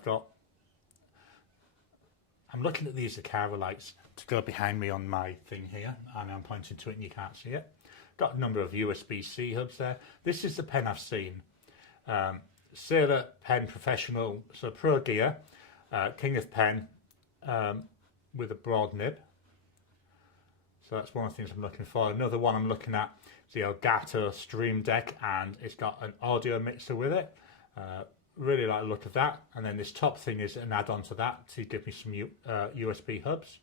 looking at these Akara lights to go behind me on my thing here, and I'm pointing to it and you can't see it. Got a number of USB-C hubs there. This is the pen I've seen. Sailor Pen Professional, so Pro Gear, King of Pen with a broad nib. So that's one of the things I'm looking for. Another one I'm looking at is the Elgato Stream Deck, and it's got an audio mixer with it. Really like the look of that. And then this top thing is an add-on to that to give me some USB hubs.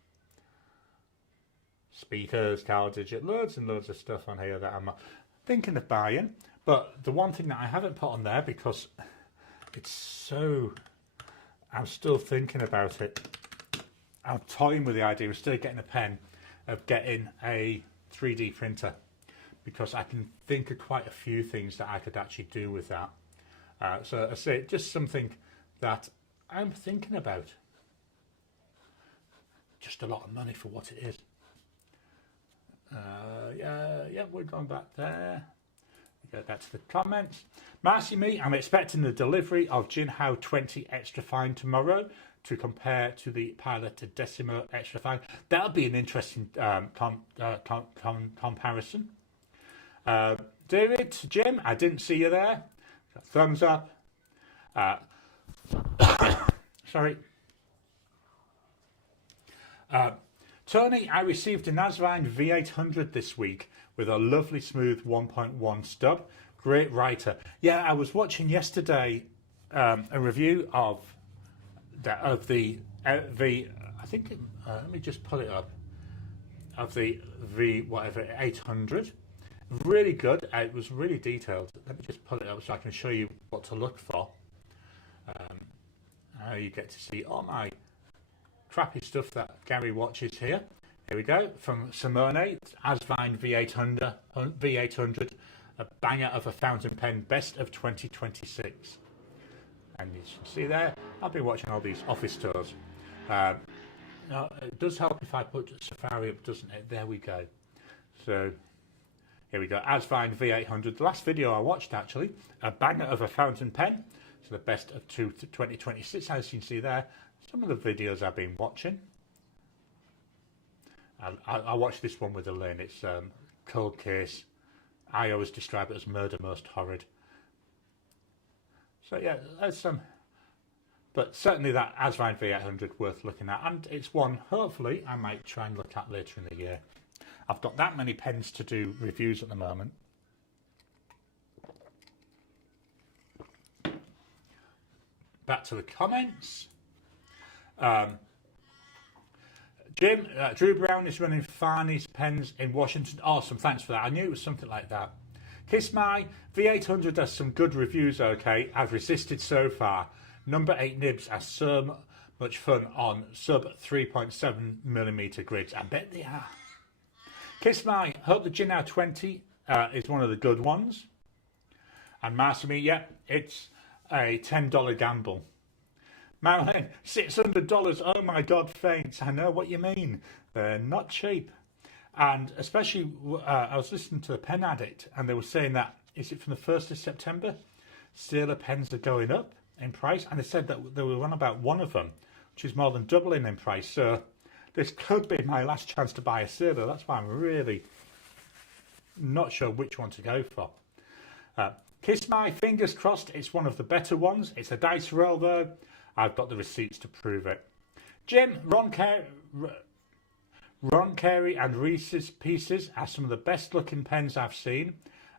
Speakers, CalDigit, loads and loads of stuff on here that I'm thinking of buying. But the one thing that I haven't put on there, because I'm still thinking about it. I'm toying with the idea of still getting a pen, of getting a 3D printer, because I can think of quite a few things that I could actually do with that. So I say just something that I'm thinking about. Just a lot of money for what it is. Yeah, we're going back there. Go back to the comments. Marcy Me, I'm expecting the delivery of Jinhao 20 Extra Fine tomorrow to compare to the Pilot Decimo Extra Fine. That'll be an interesting comparison. David, Jim, I didn't see you there. Thumbs up. Sorry. Tony, I received a Nasvine V800 this week with a lovely smooth 1.1 stub. Great writer. Yeah, I was watching yesterday a review of the V. I think let me just pull it up. Of the V 800. Really good. It was really detailed. Let me just pull it up so I can show you what to look for. You get to see all my crappy stuff that Gary watches here. Here we go, from Simone, Asvine V800, a banger of a fountain pen, best of 2026. And you can see there, I've been watching all these office tours. It does help if I put Safari up, doesn't it? There we go. So here we go, Asvine V800, the last video I watched actually, a banger of a fountain pen, so the best of 2026, as you can see there, some of the videos I've been watching. I watched this one with a Lynn, it's Cold Case, I always describe it as Murder Most Horrid. So yeah, there's some, but certainly that Asvine V800 worth looking at, and it's one hopefully I might try and look at later in the year. I've got that many pens to do reviews at the moment. Back to the comments. Jim, Drew Brown is running Farney's pens in Washington. Awesome, thanks for that. I knew it was something like that. Kiss My V800 has some good reviews, okay. I've resisted so far. Number 8 nibs are so much fun on sub 3.7mm grids. I bet they are. Kiss My, hope the Jinhao 20 is one of the good ones. And Masumi, yeah, it's a $10 gamble. Marilyn, $600, oh my God, thanks. I know what you mean. They're not cheap. And especially, I was listening to the Pen Addict, and they were saying that, is it from the 1st of September? Sailor pens are going up in price. And they said that they were on about one of them, which is more than doubling in price. So this could be my last chance to buy a Sailor. That's why I'm really not sure which one to go for. Kiss My, fingers crossed, it's one of the better ones. It's a dice roll though. I've got the receipts to prove it. Jim, Ron Carey and Reese's Pieces are some of the best looking pens I've seen.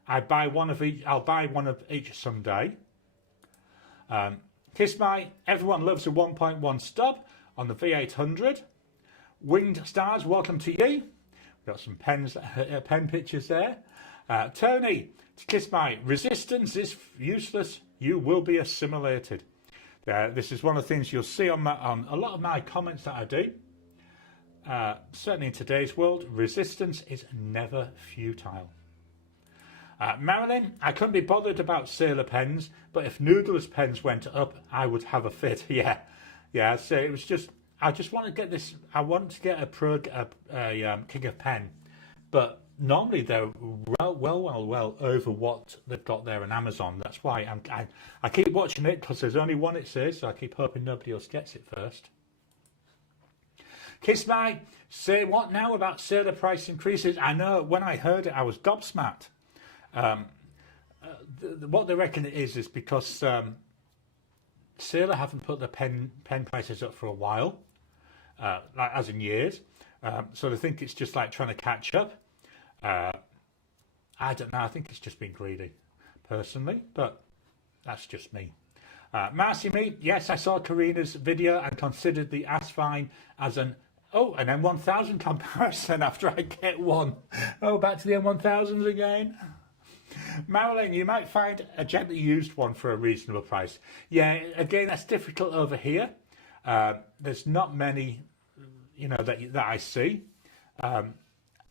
I'll buy one of each someday. Kiss My, everyone loves a 1.1 stub on the V800. Winged Stars, welcome to you. We've got some pen pictures there. Tony, to Kiss My, resistance is useless. You will be assimilated. This is one of the things you'll see on a lot of my comments that I do. Certainly in today's world, resistance is never futile. Marilyn, I couldn't be bothered about Sailor pens, but if Noodler's pens went up, I would have a fit. Yeah. So it was just, I just want to get this. I want to get a King of Pen, but normally they're well over what they've got there on Amazon. That's why I keep watching it, because there's only one it says, so I keep hoping nobody else gets it first. Kiss My, say what now about Sailor price increases? I know, when I heard it, I was gobsmacked. What they reckon it is because Sailor haven't put the pen prices up for a while, like as in years. So they think it's just like trying to catch up. I don't know. I think it's just been greedy, personally, but that's just me. Marcy Me, yes, I saw Karina's video and considered the Asfine as an M1000 comparison after I get one. Oh, back to the M1000s again. Marilyn, you might find a gently used one for a reasonable price. Yeah, again, that's difficult over here. There's not many, that I see.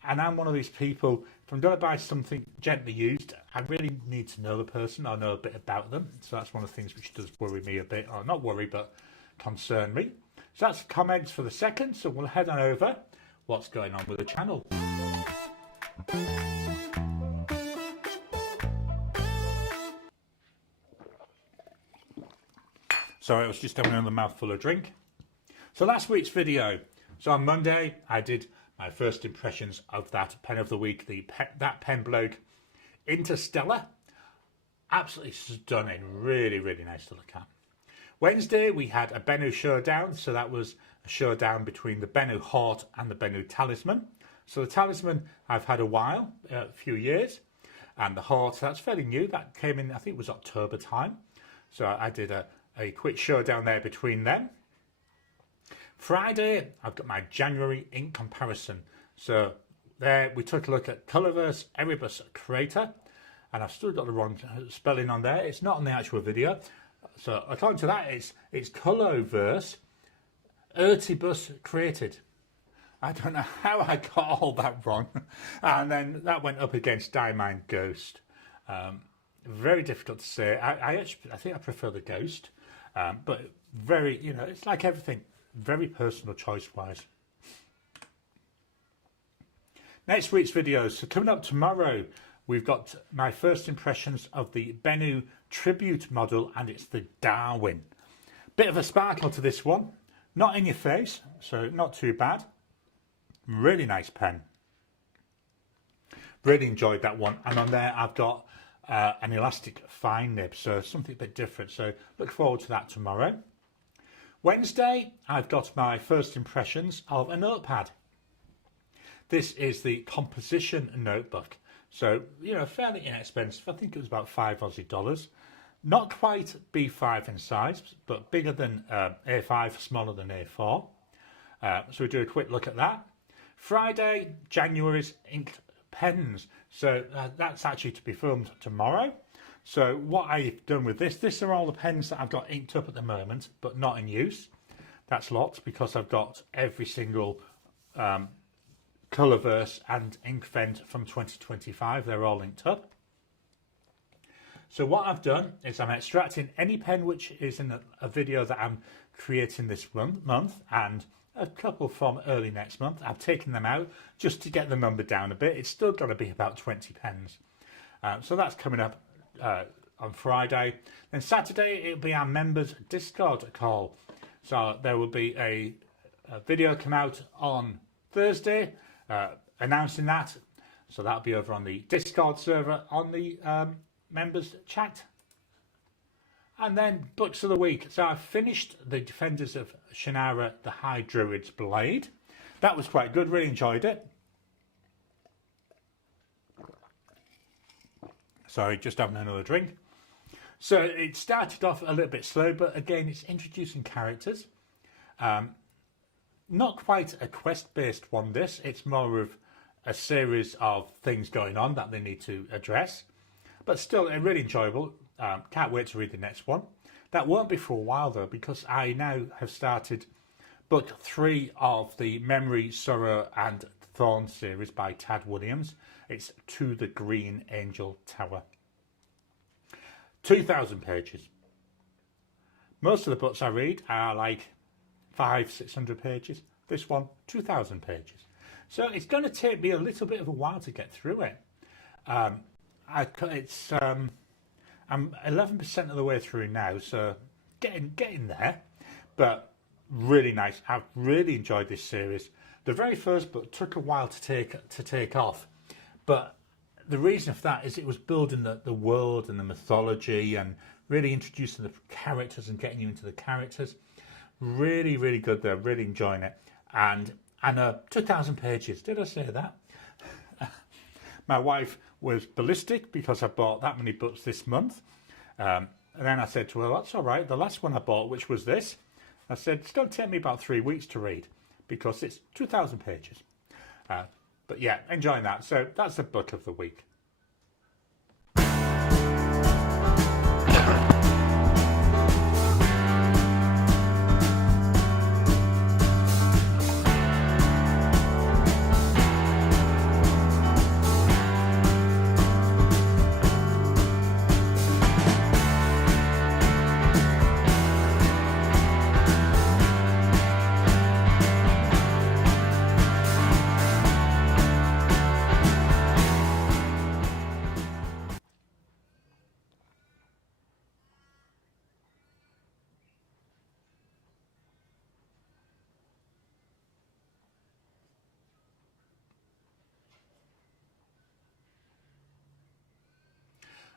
And I'm one of these people, if I'm going to buy something gently used, I really need to know the person or know a bit about them. So that's one of the things which does worry me a bit, or not worry, but concern me. So that's comments for the second. So we'll head on over what's going on with the channel. Sorry, I was just having another mouthful of drink. So last week's video. So on Monday, I did my first impressions of that pen of the week, that pen bloke Interstellar. Absolutely stunning, really nice to look at. Wednesday we had a Bennu showdown, so that was a showdown between the Bennu Hort and the Bennu Talisman. So the Talisman I've had a while, a few years, and the Hort, that's fairly new. That came in, I think it was October time. So I did a quick showdown there between them. Friday, I've got my January ink comparison. So there we took a look at Colorverse Erebus Crater, and I've still got the wrong spelling on there. It's not on the actual video. So according to that, it's Colorverse Ertibus Created. I don't know how I got all that wrong. And then that went up against Diamond Ghost. Very difficult to say. I think I prefer the Ghost, but very, it's like everything. Very personal choice-wise. Next week's videos. So coming up tomorrow, we've got my first impressions of the Bennu Tribute model, and it's the Darwin. Bit of a sparkle to this one. Not in your face, so not too bad. Really nice pen. Really enjoyed that one. And on there, I've got an elastic fine nib, so something a bit different. So look forward to that tomorrow. Wednesday, I've got my first impressions of a notepad. This is the Composition Notebook. So, fairly inexpensive. I think it was about $5 Aussie. Not quite B5 in size, but bigger than A5, smaller than A4. So we do a quick look at that. Friday, January's inked pens. So that's actually to be filmed tomorrow. So what I've done with this are all the pens that I've got inked up at the moment, but not in use. That's lots because I've got every single Colorverse and Inkvent from 2025. They're all inked up. So what I've done is I'm extracting any pen which is in a video that I'm creating this month and a couple from early next month. I've taken them out just to get the number down a bit. It's still going to be about 20 pens. So that's coming up on Friday. Then Saturday it'll be our members Discord call. So there will be a video come out on Thursday announcing that. So that'll be over on the Discord server on the members chat. And then books of the week. So I've finished The Defenders of Shannara, the High Druid's Blade. That was quite good, really enjoyed it. Sorry, just having another drink. So it started off a little bit slow, but again, it's introducing characters. Not quite a quest-based one, this. It's more of a series of things going on that they need to address. But still, really enjoyable. Can't wait to read the next one. That won't be for a while though, because I now have started book 3 of the Memory, Sorrow and Thorn series by Tad Williams. It's To the Green Angel Tower. 2,000 pages. Most of the books I read are like 500-600 pages. This one, 2,000 pages. So it's going to take me a little bit of a while to get through it. I'm 11% of the way through now, so getting there, but really nice. I've really enjoyed this series. The very first book took a while to take off, but the reason for that is it was building the world and the mythology and really introducing the characters and getting you into the characters. Really, really good though. Really enjoying it. And 2,000 pages. Did I say that? My wife was ballistic because I bought that many books this month. And then I said to her, that's all right. The last one I bought, which was this, I said, it's going to take me about 3 weeks to read because it's 2,000 pages. But yeah, enjoying that. So that's the book of the week.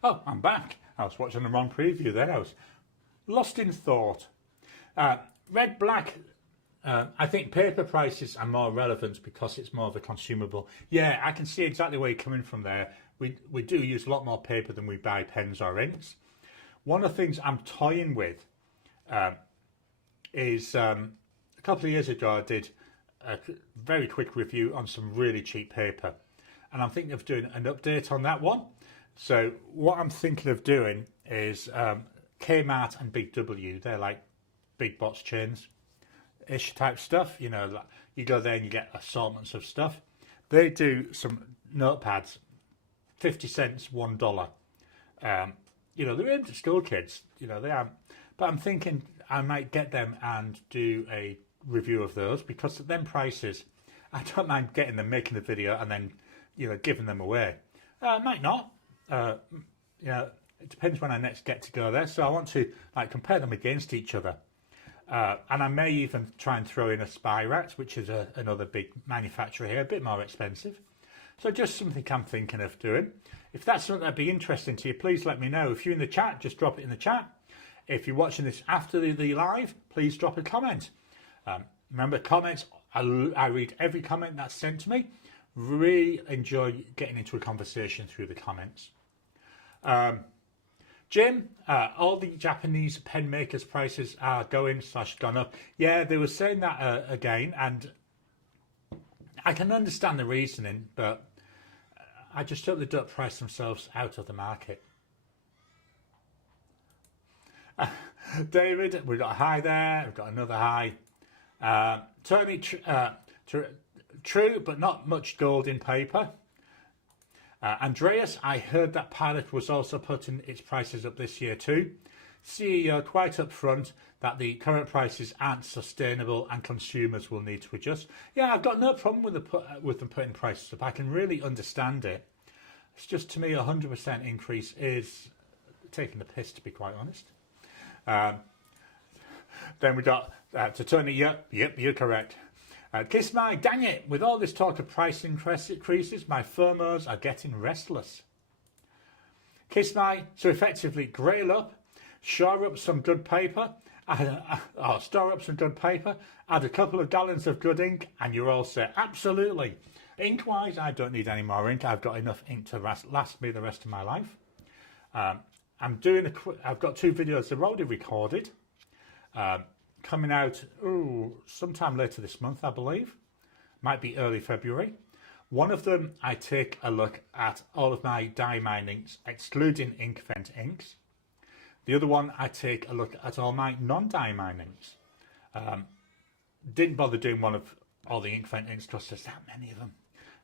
Oh, I'm back. I was watching the wrong preview there. I was lost in thought. Red Black, I think paper prices are more relevant because it's more of a consumable. Yeah, I can see exactly where you're coming from there. We do use a lot more paper than we buy pens or inks. One of the things I'm toying with is a couple of years ago I did a very quick review on some really cheap paper. And I'm thinking of doing an update on that one. So what I'm thinking of doing is Kmart and Big W. They're like big box chains-ish type stuff. You know, like you go there and you get assortments of stuff. They do some notepads, 50 cents, $1. You know, they're aimed at school kids. You know, they are. But I'm thinking I might get them and do a review of those because at them prices, I don't mind getting them, making the video, and then, you know, giving them away. I might not. You know, it depends when I next get to go there. So I want to like compare them against each other. And I may even try and throw in a Spyrat, which is another big manufacturer here, a bit more expensive. So just something I'm thinking of doing. If that's something that'd be interesting to you, please let me know. If you're in the chat, just drop it in the chat. If you're watching this after the live, please drop a comment. Remember, comments, I read every comment that's sent to me. Really enjoy getting into a conversation through the comments. Jim, all the Japanese pen makers' prices are gone up. Yeah, they were saying that again, and I can understand the reasoning, but I just hope they don't price themselves out of the market. David, we've got a high there, we've got another high. Tony, true, but not much gold in paper. Andreas, I heard that Pilot was also putting its prices up this year too. CEO quite upfront that the current prices aren't sustainable and consumers will need to adjust. Yeah, I've got no problem with them putting prices up. I can really understand it. It's just, to me, 100% increase is taking the piss, to be quite honest. Then we got to Tony. Yep, you're correct. Kiss my, dang it, with all this talk of price increases, my FOMOs are getting restless. Kiss my, so effectively grail up. Store up some good paper. Store up some good paper. Add a couple of gallons of good ink, and you're all set. Absolutely. Ink-wise, I don't need any more ink. I've got enough ink to last me the rest of my life. I've got 2 videos I've already recorded. Coming out sometime later this month, I believe. Might be early February. One of them, I take a look at all of my die minings, excluding Inkvent inks. The other one, I take a look at all my non-die minings. Didn't bother doing one of all the Inkvent inks because there's that many of them.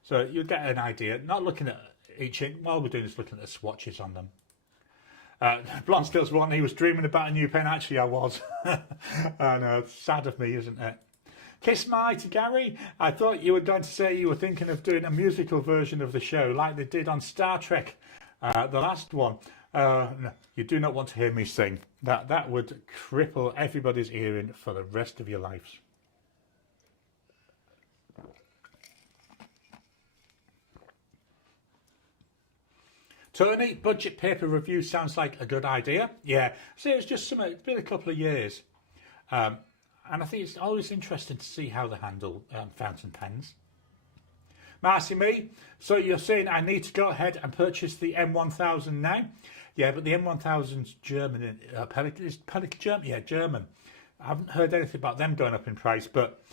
So you'll get an idea. Not looking at each ink, while we're doing is looking at the swatches on them. Blonde Skills 1, he was dreaming about a new pen. Actually, I was. I know, it's sad of me, isn't it? Kiss My to Gary. I thought you were going to say you were thinking of doing a musical version of the show like they did on Star Trek, the last one. No, you do not want to hear me sing. That would cripple everybody's hearing for the rest of your lives. Tony, budget paper review sounds like a good idea. Yeah, see, it's just something, it's been a couple of years. And I think it's always interesting to see how they handle fountain pens. Marcy Me, so you're saying I need to go ahead and purchase the M1000 now? Yeah, but the M1000's German. Is Pelican German? Yeah, German. I haven't heard anything about them going up in price, but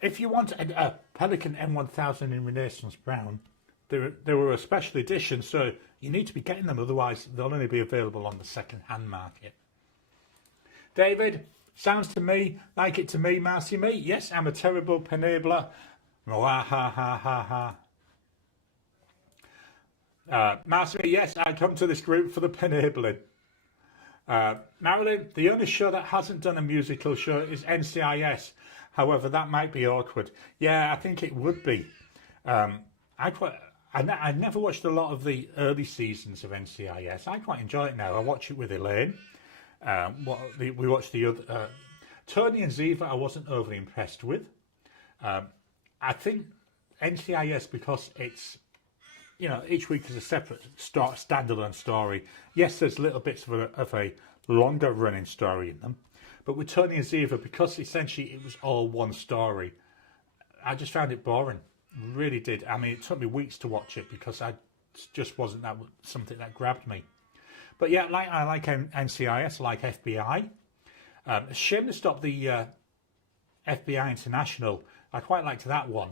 if you want a Pelican M1000 in Renaissance Brown, they were a special edition, so you need to be getting them, otherwise they'll only be available on the second-hand market. David, sounds to me like it to me, Marcy Me. Yes, I'm a terrible penabler. Wah, ha, ha, ha, ha. Marcy Me, yes, I come to this group for the penabling. Marilyn, the only show that hasn't done a musical show is NCIS. However, that might be awkward. Yeah, I think it would be. I never watched a lot of the early seasons of NCIS. I quite enjoy it now. I watch it with Elaine. We watched the other... Tony and Ziva I wasn't overly impressed with. I think NCIS, because it's, you know, each week is a separate standalone story. Yes, there's little bits of a longer running story in them. But with Tony and Ziva, because essentially it was all one story, I just found it boring. Really did. I mean, it took me weeks to watch it because I just wasn't something that grabbed me. But yeah, I like NCIS, I like FBI. A shame to stop the FBI International. I quite liked that one.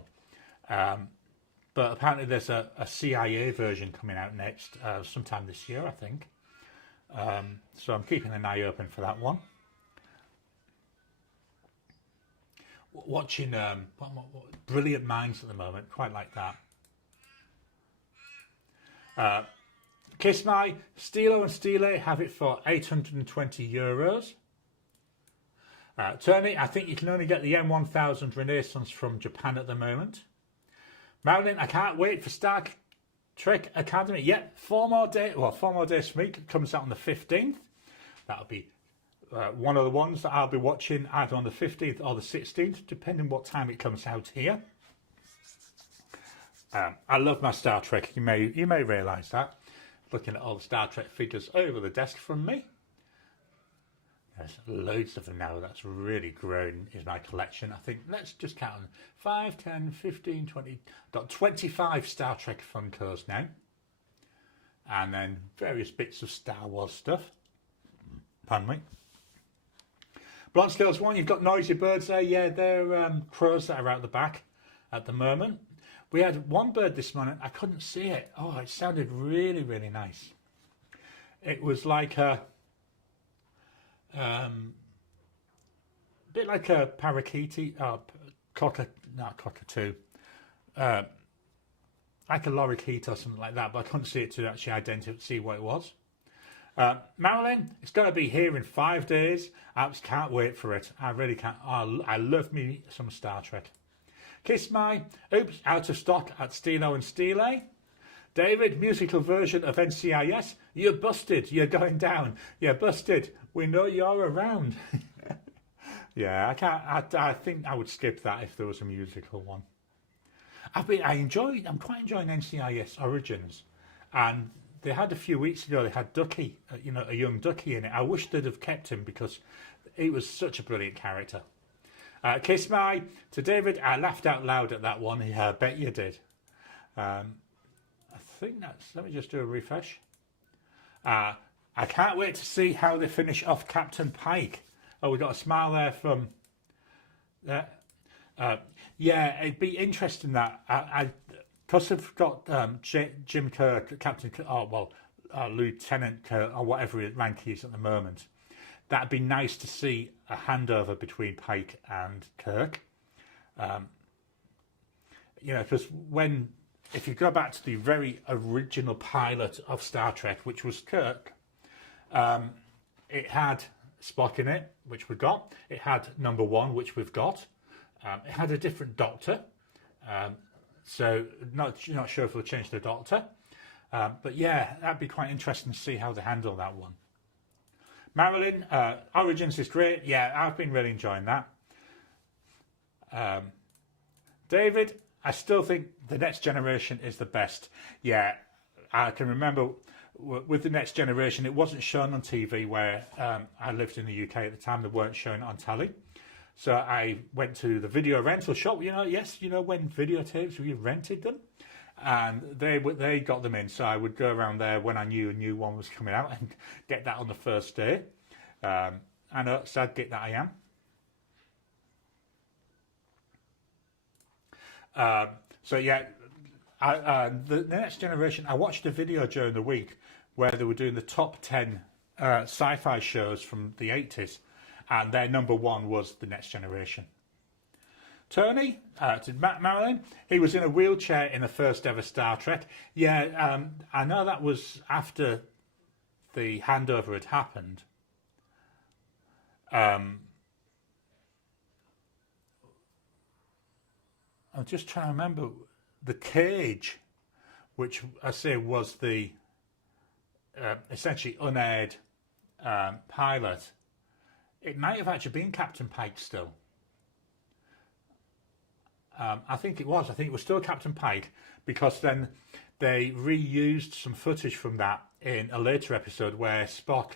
But apparently there's a CIA version coming out next, sometime this year, I think. So I'm keeping an eye open for that one. Watching Brilliant Minds at the moment, quite like that. Kiss My, Stilo and Stile have it for €820. Tony, I think you can only get the M1000 Renaissance from Japan at the moment. Marilyn, I can't wait for Star Trek Academy. Yeah, 4 more days for me. It comes out on the 15th. That'll be one of the ones that I'll be watching either on the 15th or the 16th, depending what time it comes out here. I love my Star Trek. You may realise that. Looking at all the Star Trek figures over the desk from me. There's loads of them now. That's really grown in my collection. I think, let's just count them. 5, 10, 15, 20. Got 25 Star Trek Funkos now. And then various bits of Star Wars stuff. Pardon me. Blonde Scales 1, you've got noisy birds there. Yeah, they're crows that are out the back at the moment. We had one bird this morning. I couldn't see it. Oh, it sounded really, really nice. It was like a bit like a parakeet, cockatoo, like a lorikeet or something like that, but I couldn't see it to actually see what it was. Marilyn, it's going to be here in 5 days. I just can't wait for it. I really can't. I love me some Star Trek. Kiss My, oops, out of stock at Stilo and Stile. David, musical version of NCIS. You're busted. You're going down. You're busted. We know you're around. Yeah, I can't. I think I would skip that if there was a musical one. I'm quite enjoying NCIS Origins, and they had a few weeks ago, they had Ducky, a young Ducky in it. I wish they'd have kept him because he was such a brilliant character. Kiss My to David. I laughed out loud at that one. I bet you did. I think that's. Let me just do a refresh. I can't wait to see how they finish off Captain Pike. Oh, we got a smile there from. Yeah, it'd be interesting that because I've got Jim Kirk, Captain Kirk, Lieutenant Kirk, or whatever his rank is at the moment. That'd be nice to see a handover between Pike and Kirk. Because if you go back to the very original pilot of Star Trek, which was Kirk, it had Spock in it, which we got. It had Number One, which we've got. It had a different Doctor, so not sure if we'll change the Doctor. But yeah, that'd be quite interesting to see how they handle that one. Marilyn, Origins is great. Yeah, I've been really enjoying that. David, I still think the Next Generation is the best. Yeah, I can remember with the Next Generation, it wasn't shown on TV where I lived in the UK at the time. They weren't showing it on telly. So I went to the video rental shop. When videotapes, we rented them. And they got them in, so I would go around there when I knew a new one was coming out and get that on the first day. I know, sad git that I am. So yeah, the Next Generation. I watched a video during the week where they were doing the top 10 sci-fi shows from the 80s, and their number one was the Next Generation. Tony, to Marilyn, he was in a wheelchair in the first ever Star Trek. Yeah, I know that was after the handover had happened. I'm just trying to remember the cage, which I say was the essentially unaired pilot. It might have actually been Captain Pike still. I think it was. I think it was still Captain Pike, because then they reused some footage from that in a later episode where Spock,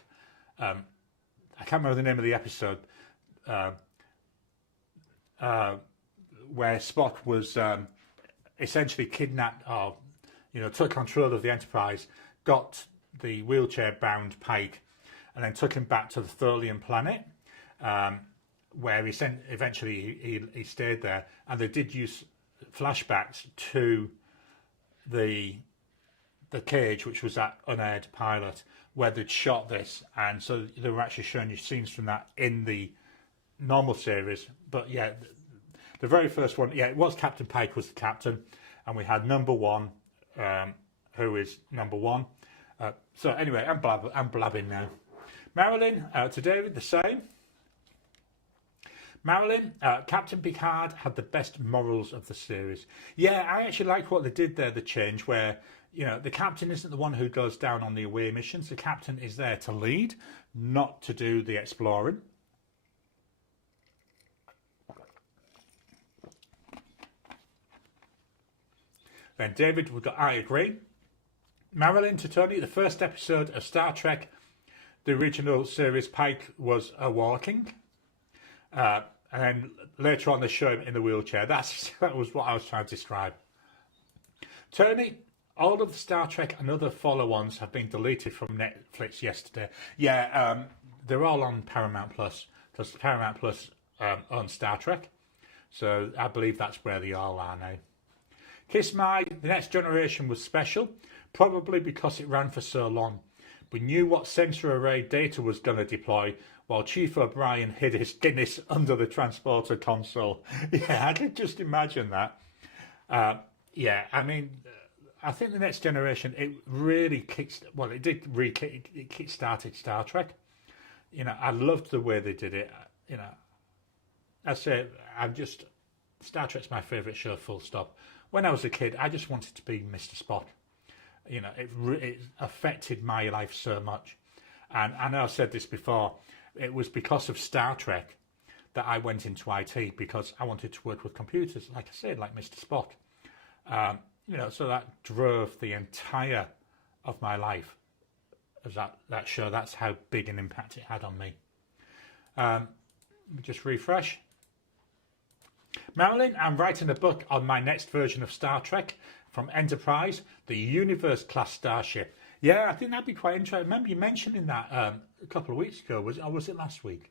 I can't remember the name of the episode, where Spock was essentially kidnapped or, took control of the Enterprise, got the wheelchair-bound Pike, and then took him back to the Tholian planet. Where eventually he stayed there, and they did use flashbacks to the cage, which was that unaired pilot, where they'd shot this, and so they were actually showing you scenes from that in the normal series. But yeah, the very first one, yeah, it was Captain Pike was the captain, and we had Number One, who is Number One. So anyway, I'm blabbing now. Marilyn, to David, the same. Marilyn, Captain Picard had the best morals of the series. Yeah, I actually like what they did there, the change where, the captain isn't the one who goes down on the away missions. The captain is there to lead, not to do the exploring. Then David, I agree. Marilyn, to Tony, the first episode of Star Trek, the original series, Pike was walking. And then later on they show him in the wheelchair. That was what I was trying to describe. Tony, all of the Star Trek and other follow-ons have been deleted from Netflix yesterday. Yeah, they're all on Paramount Plus, because Paramount Plus owns Star Trek. So I believe that's where they all are now. Kiss My, The Next Generation was special, probably because it ran for so long. We knew what sensor array Data was going to deploy, while Chief O'Brien hid his Guinness under the transporter console. Yeah, I could just imagine that. Yeah, I mean, I think The Next Generation, it really kick-started Star Trek. I loved the way they did it. I say, Star Trek's my favourite show, full stop. When I was a kid, I just wanted to be Mr. Spock. It affected my life so much. And I know I've said this before, it was because of Star Trek that I went into IT, because I wanted to work with computers, like I said, like Mr. Spock. So that drove the entire of my life. As that show, that's how big an impact it had on me. Let me just refresh. Marilyn, I'm writing a book on my next version of Star Trek from Enterprise, the Universe class starship. Yeah, I think that'd be quite interesting. I remember you mentioning that a couple of weeks ago, or was it last week?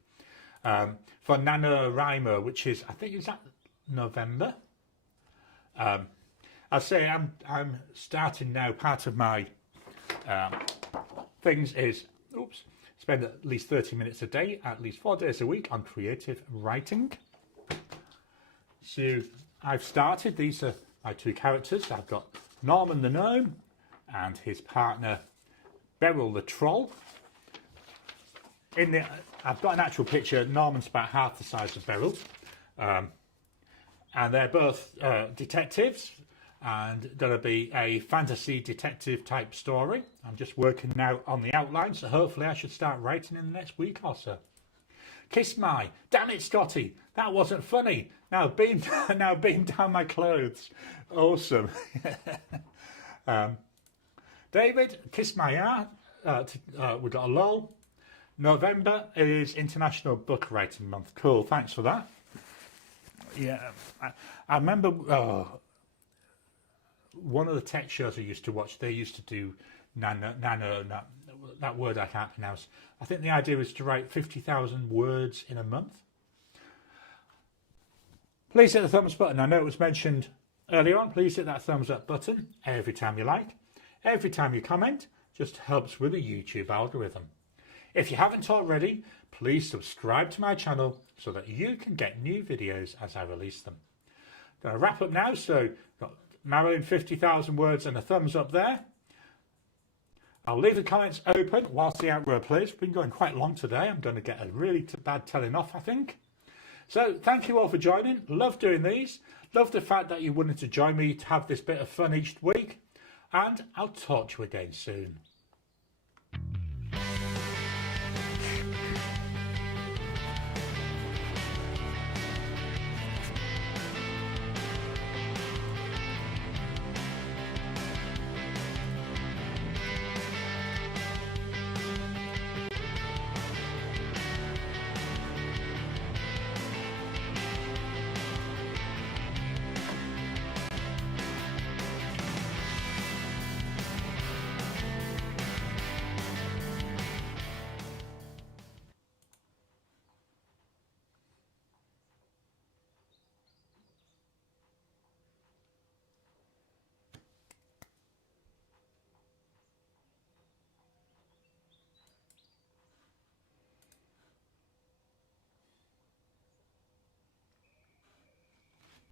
For NaNoWriMo, which is, I think, is that November? I say I'm starting now. Part of my things is, spend at least 30 minutes a day, at least 4 days a week on creative writing. So I've started, these are my two characters. I've got Norman the Gnome and his partner Beryl the Troll. I've got an actual picture. Norman's about half the size of Beryl. And they're both detectives, and going to be a fantasy detective type story. I'm just working now on the outline, so hopefully I should start writing in the next week or so. Kiss my, damn it, Scotty, that wasn't funny. Now beam down my clothes. Awesome. David, kiss my ass. We've got a lol. November is International Book Writing Month. Cool, thanks for that. Yeah, I remember one of the tech shows I used to watch, they used to do that word I can't pronounce. I think the idea is to write 50,000 words in a month. Please hit the thumbs button. I know it was mentioned earlier on. Please hit that thumbs up button every time you like. Every time you comment, just helps with the YouTube algorithm. If you haven't already, please subscribe to my channel so that you can get new videos as I release them. Going to wrap up now, so got Marilyn 50,000 words and a thumbs up there. I'll leave the comments open whilst the outro plays. We've been going quite long today. I'm going to get a really bad telling off, I think. So thank you all for joining. Love doing these. Love the fact that you wanted to join me to have this bit of fun each week. And I'll talk to you again soon.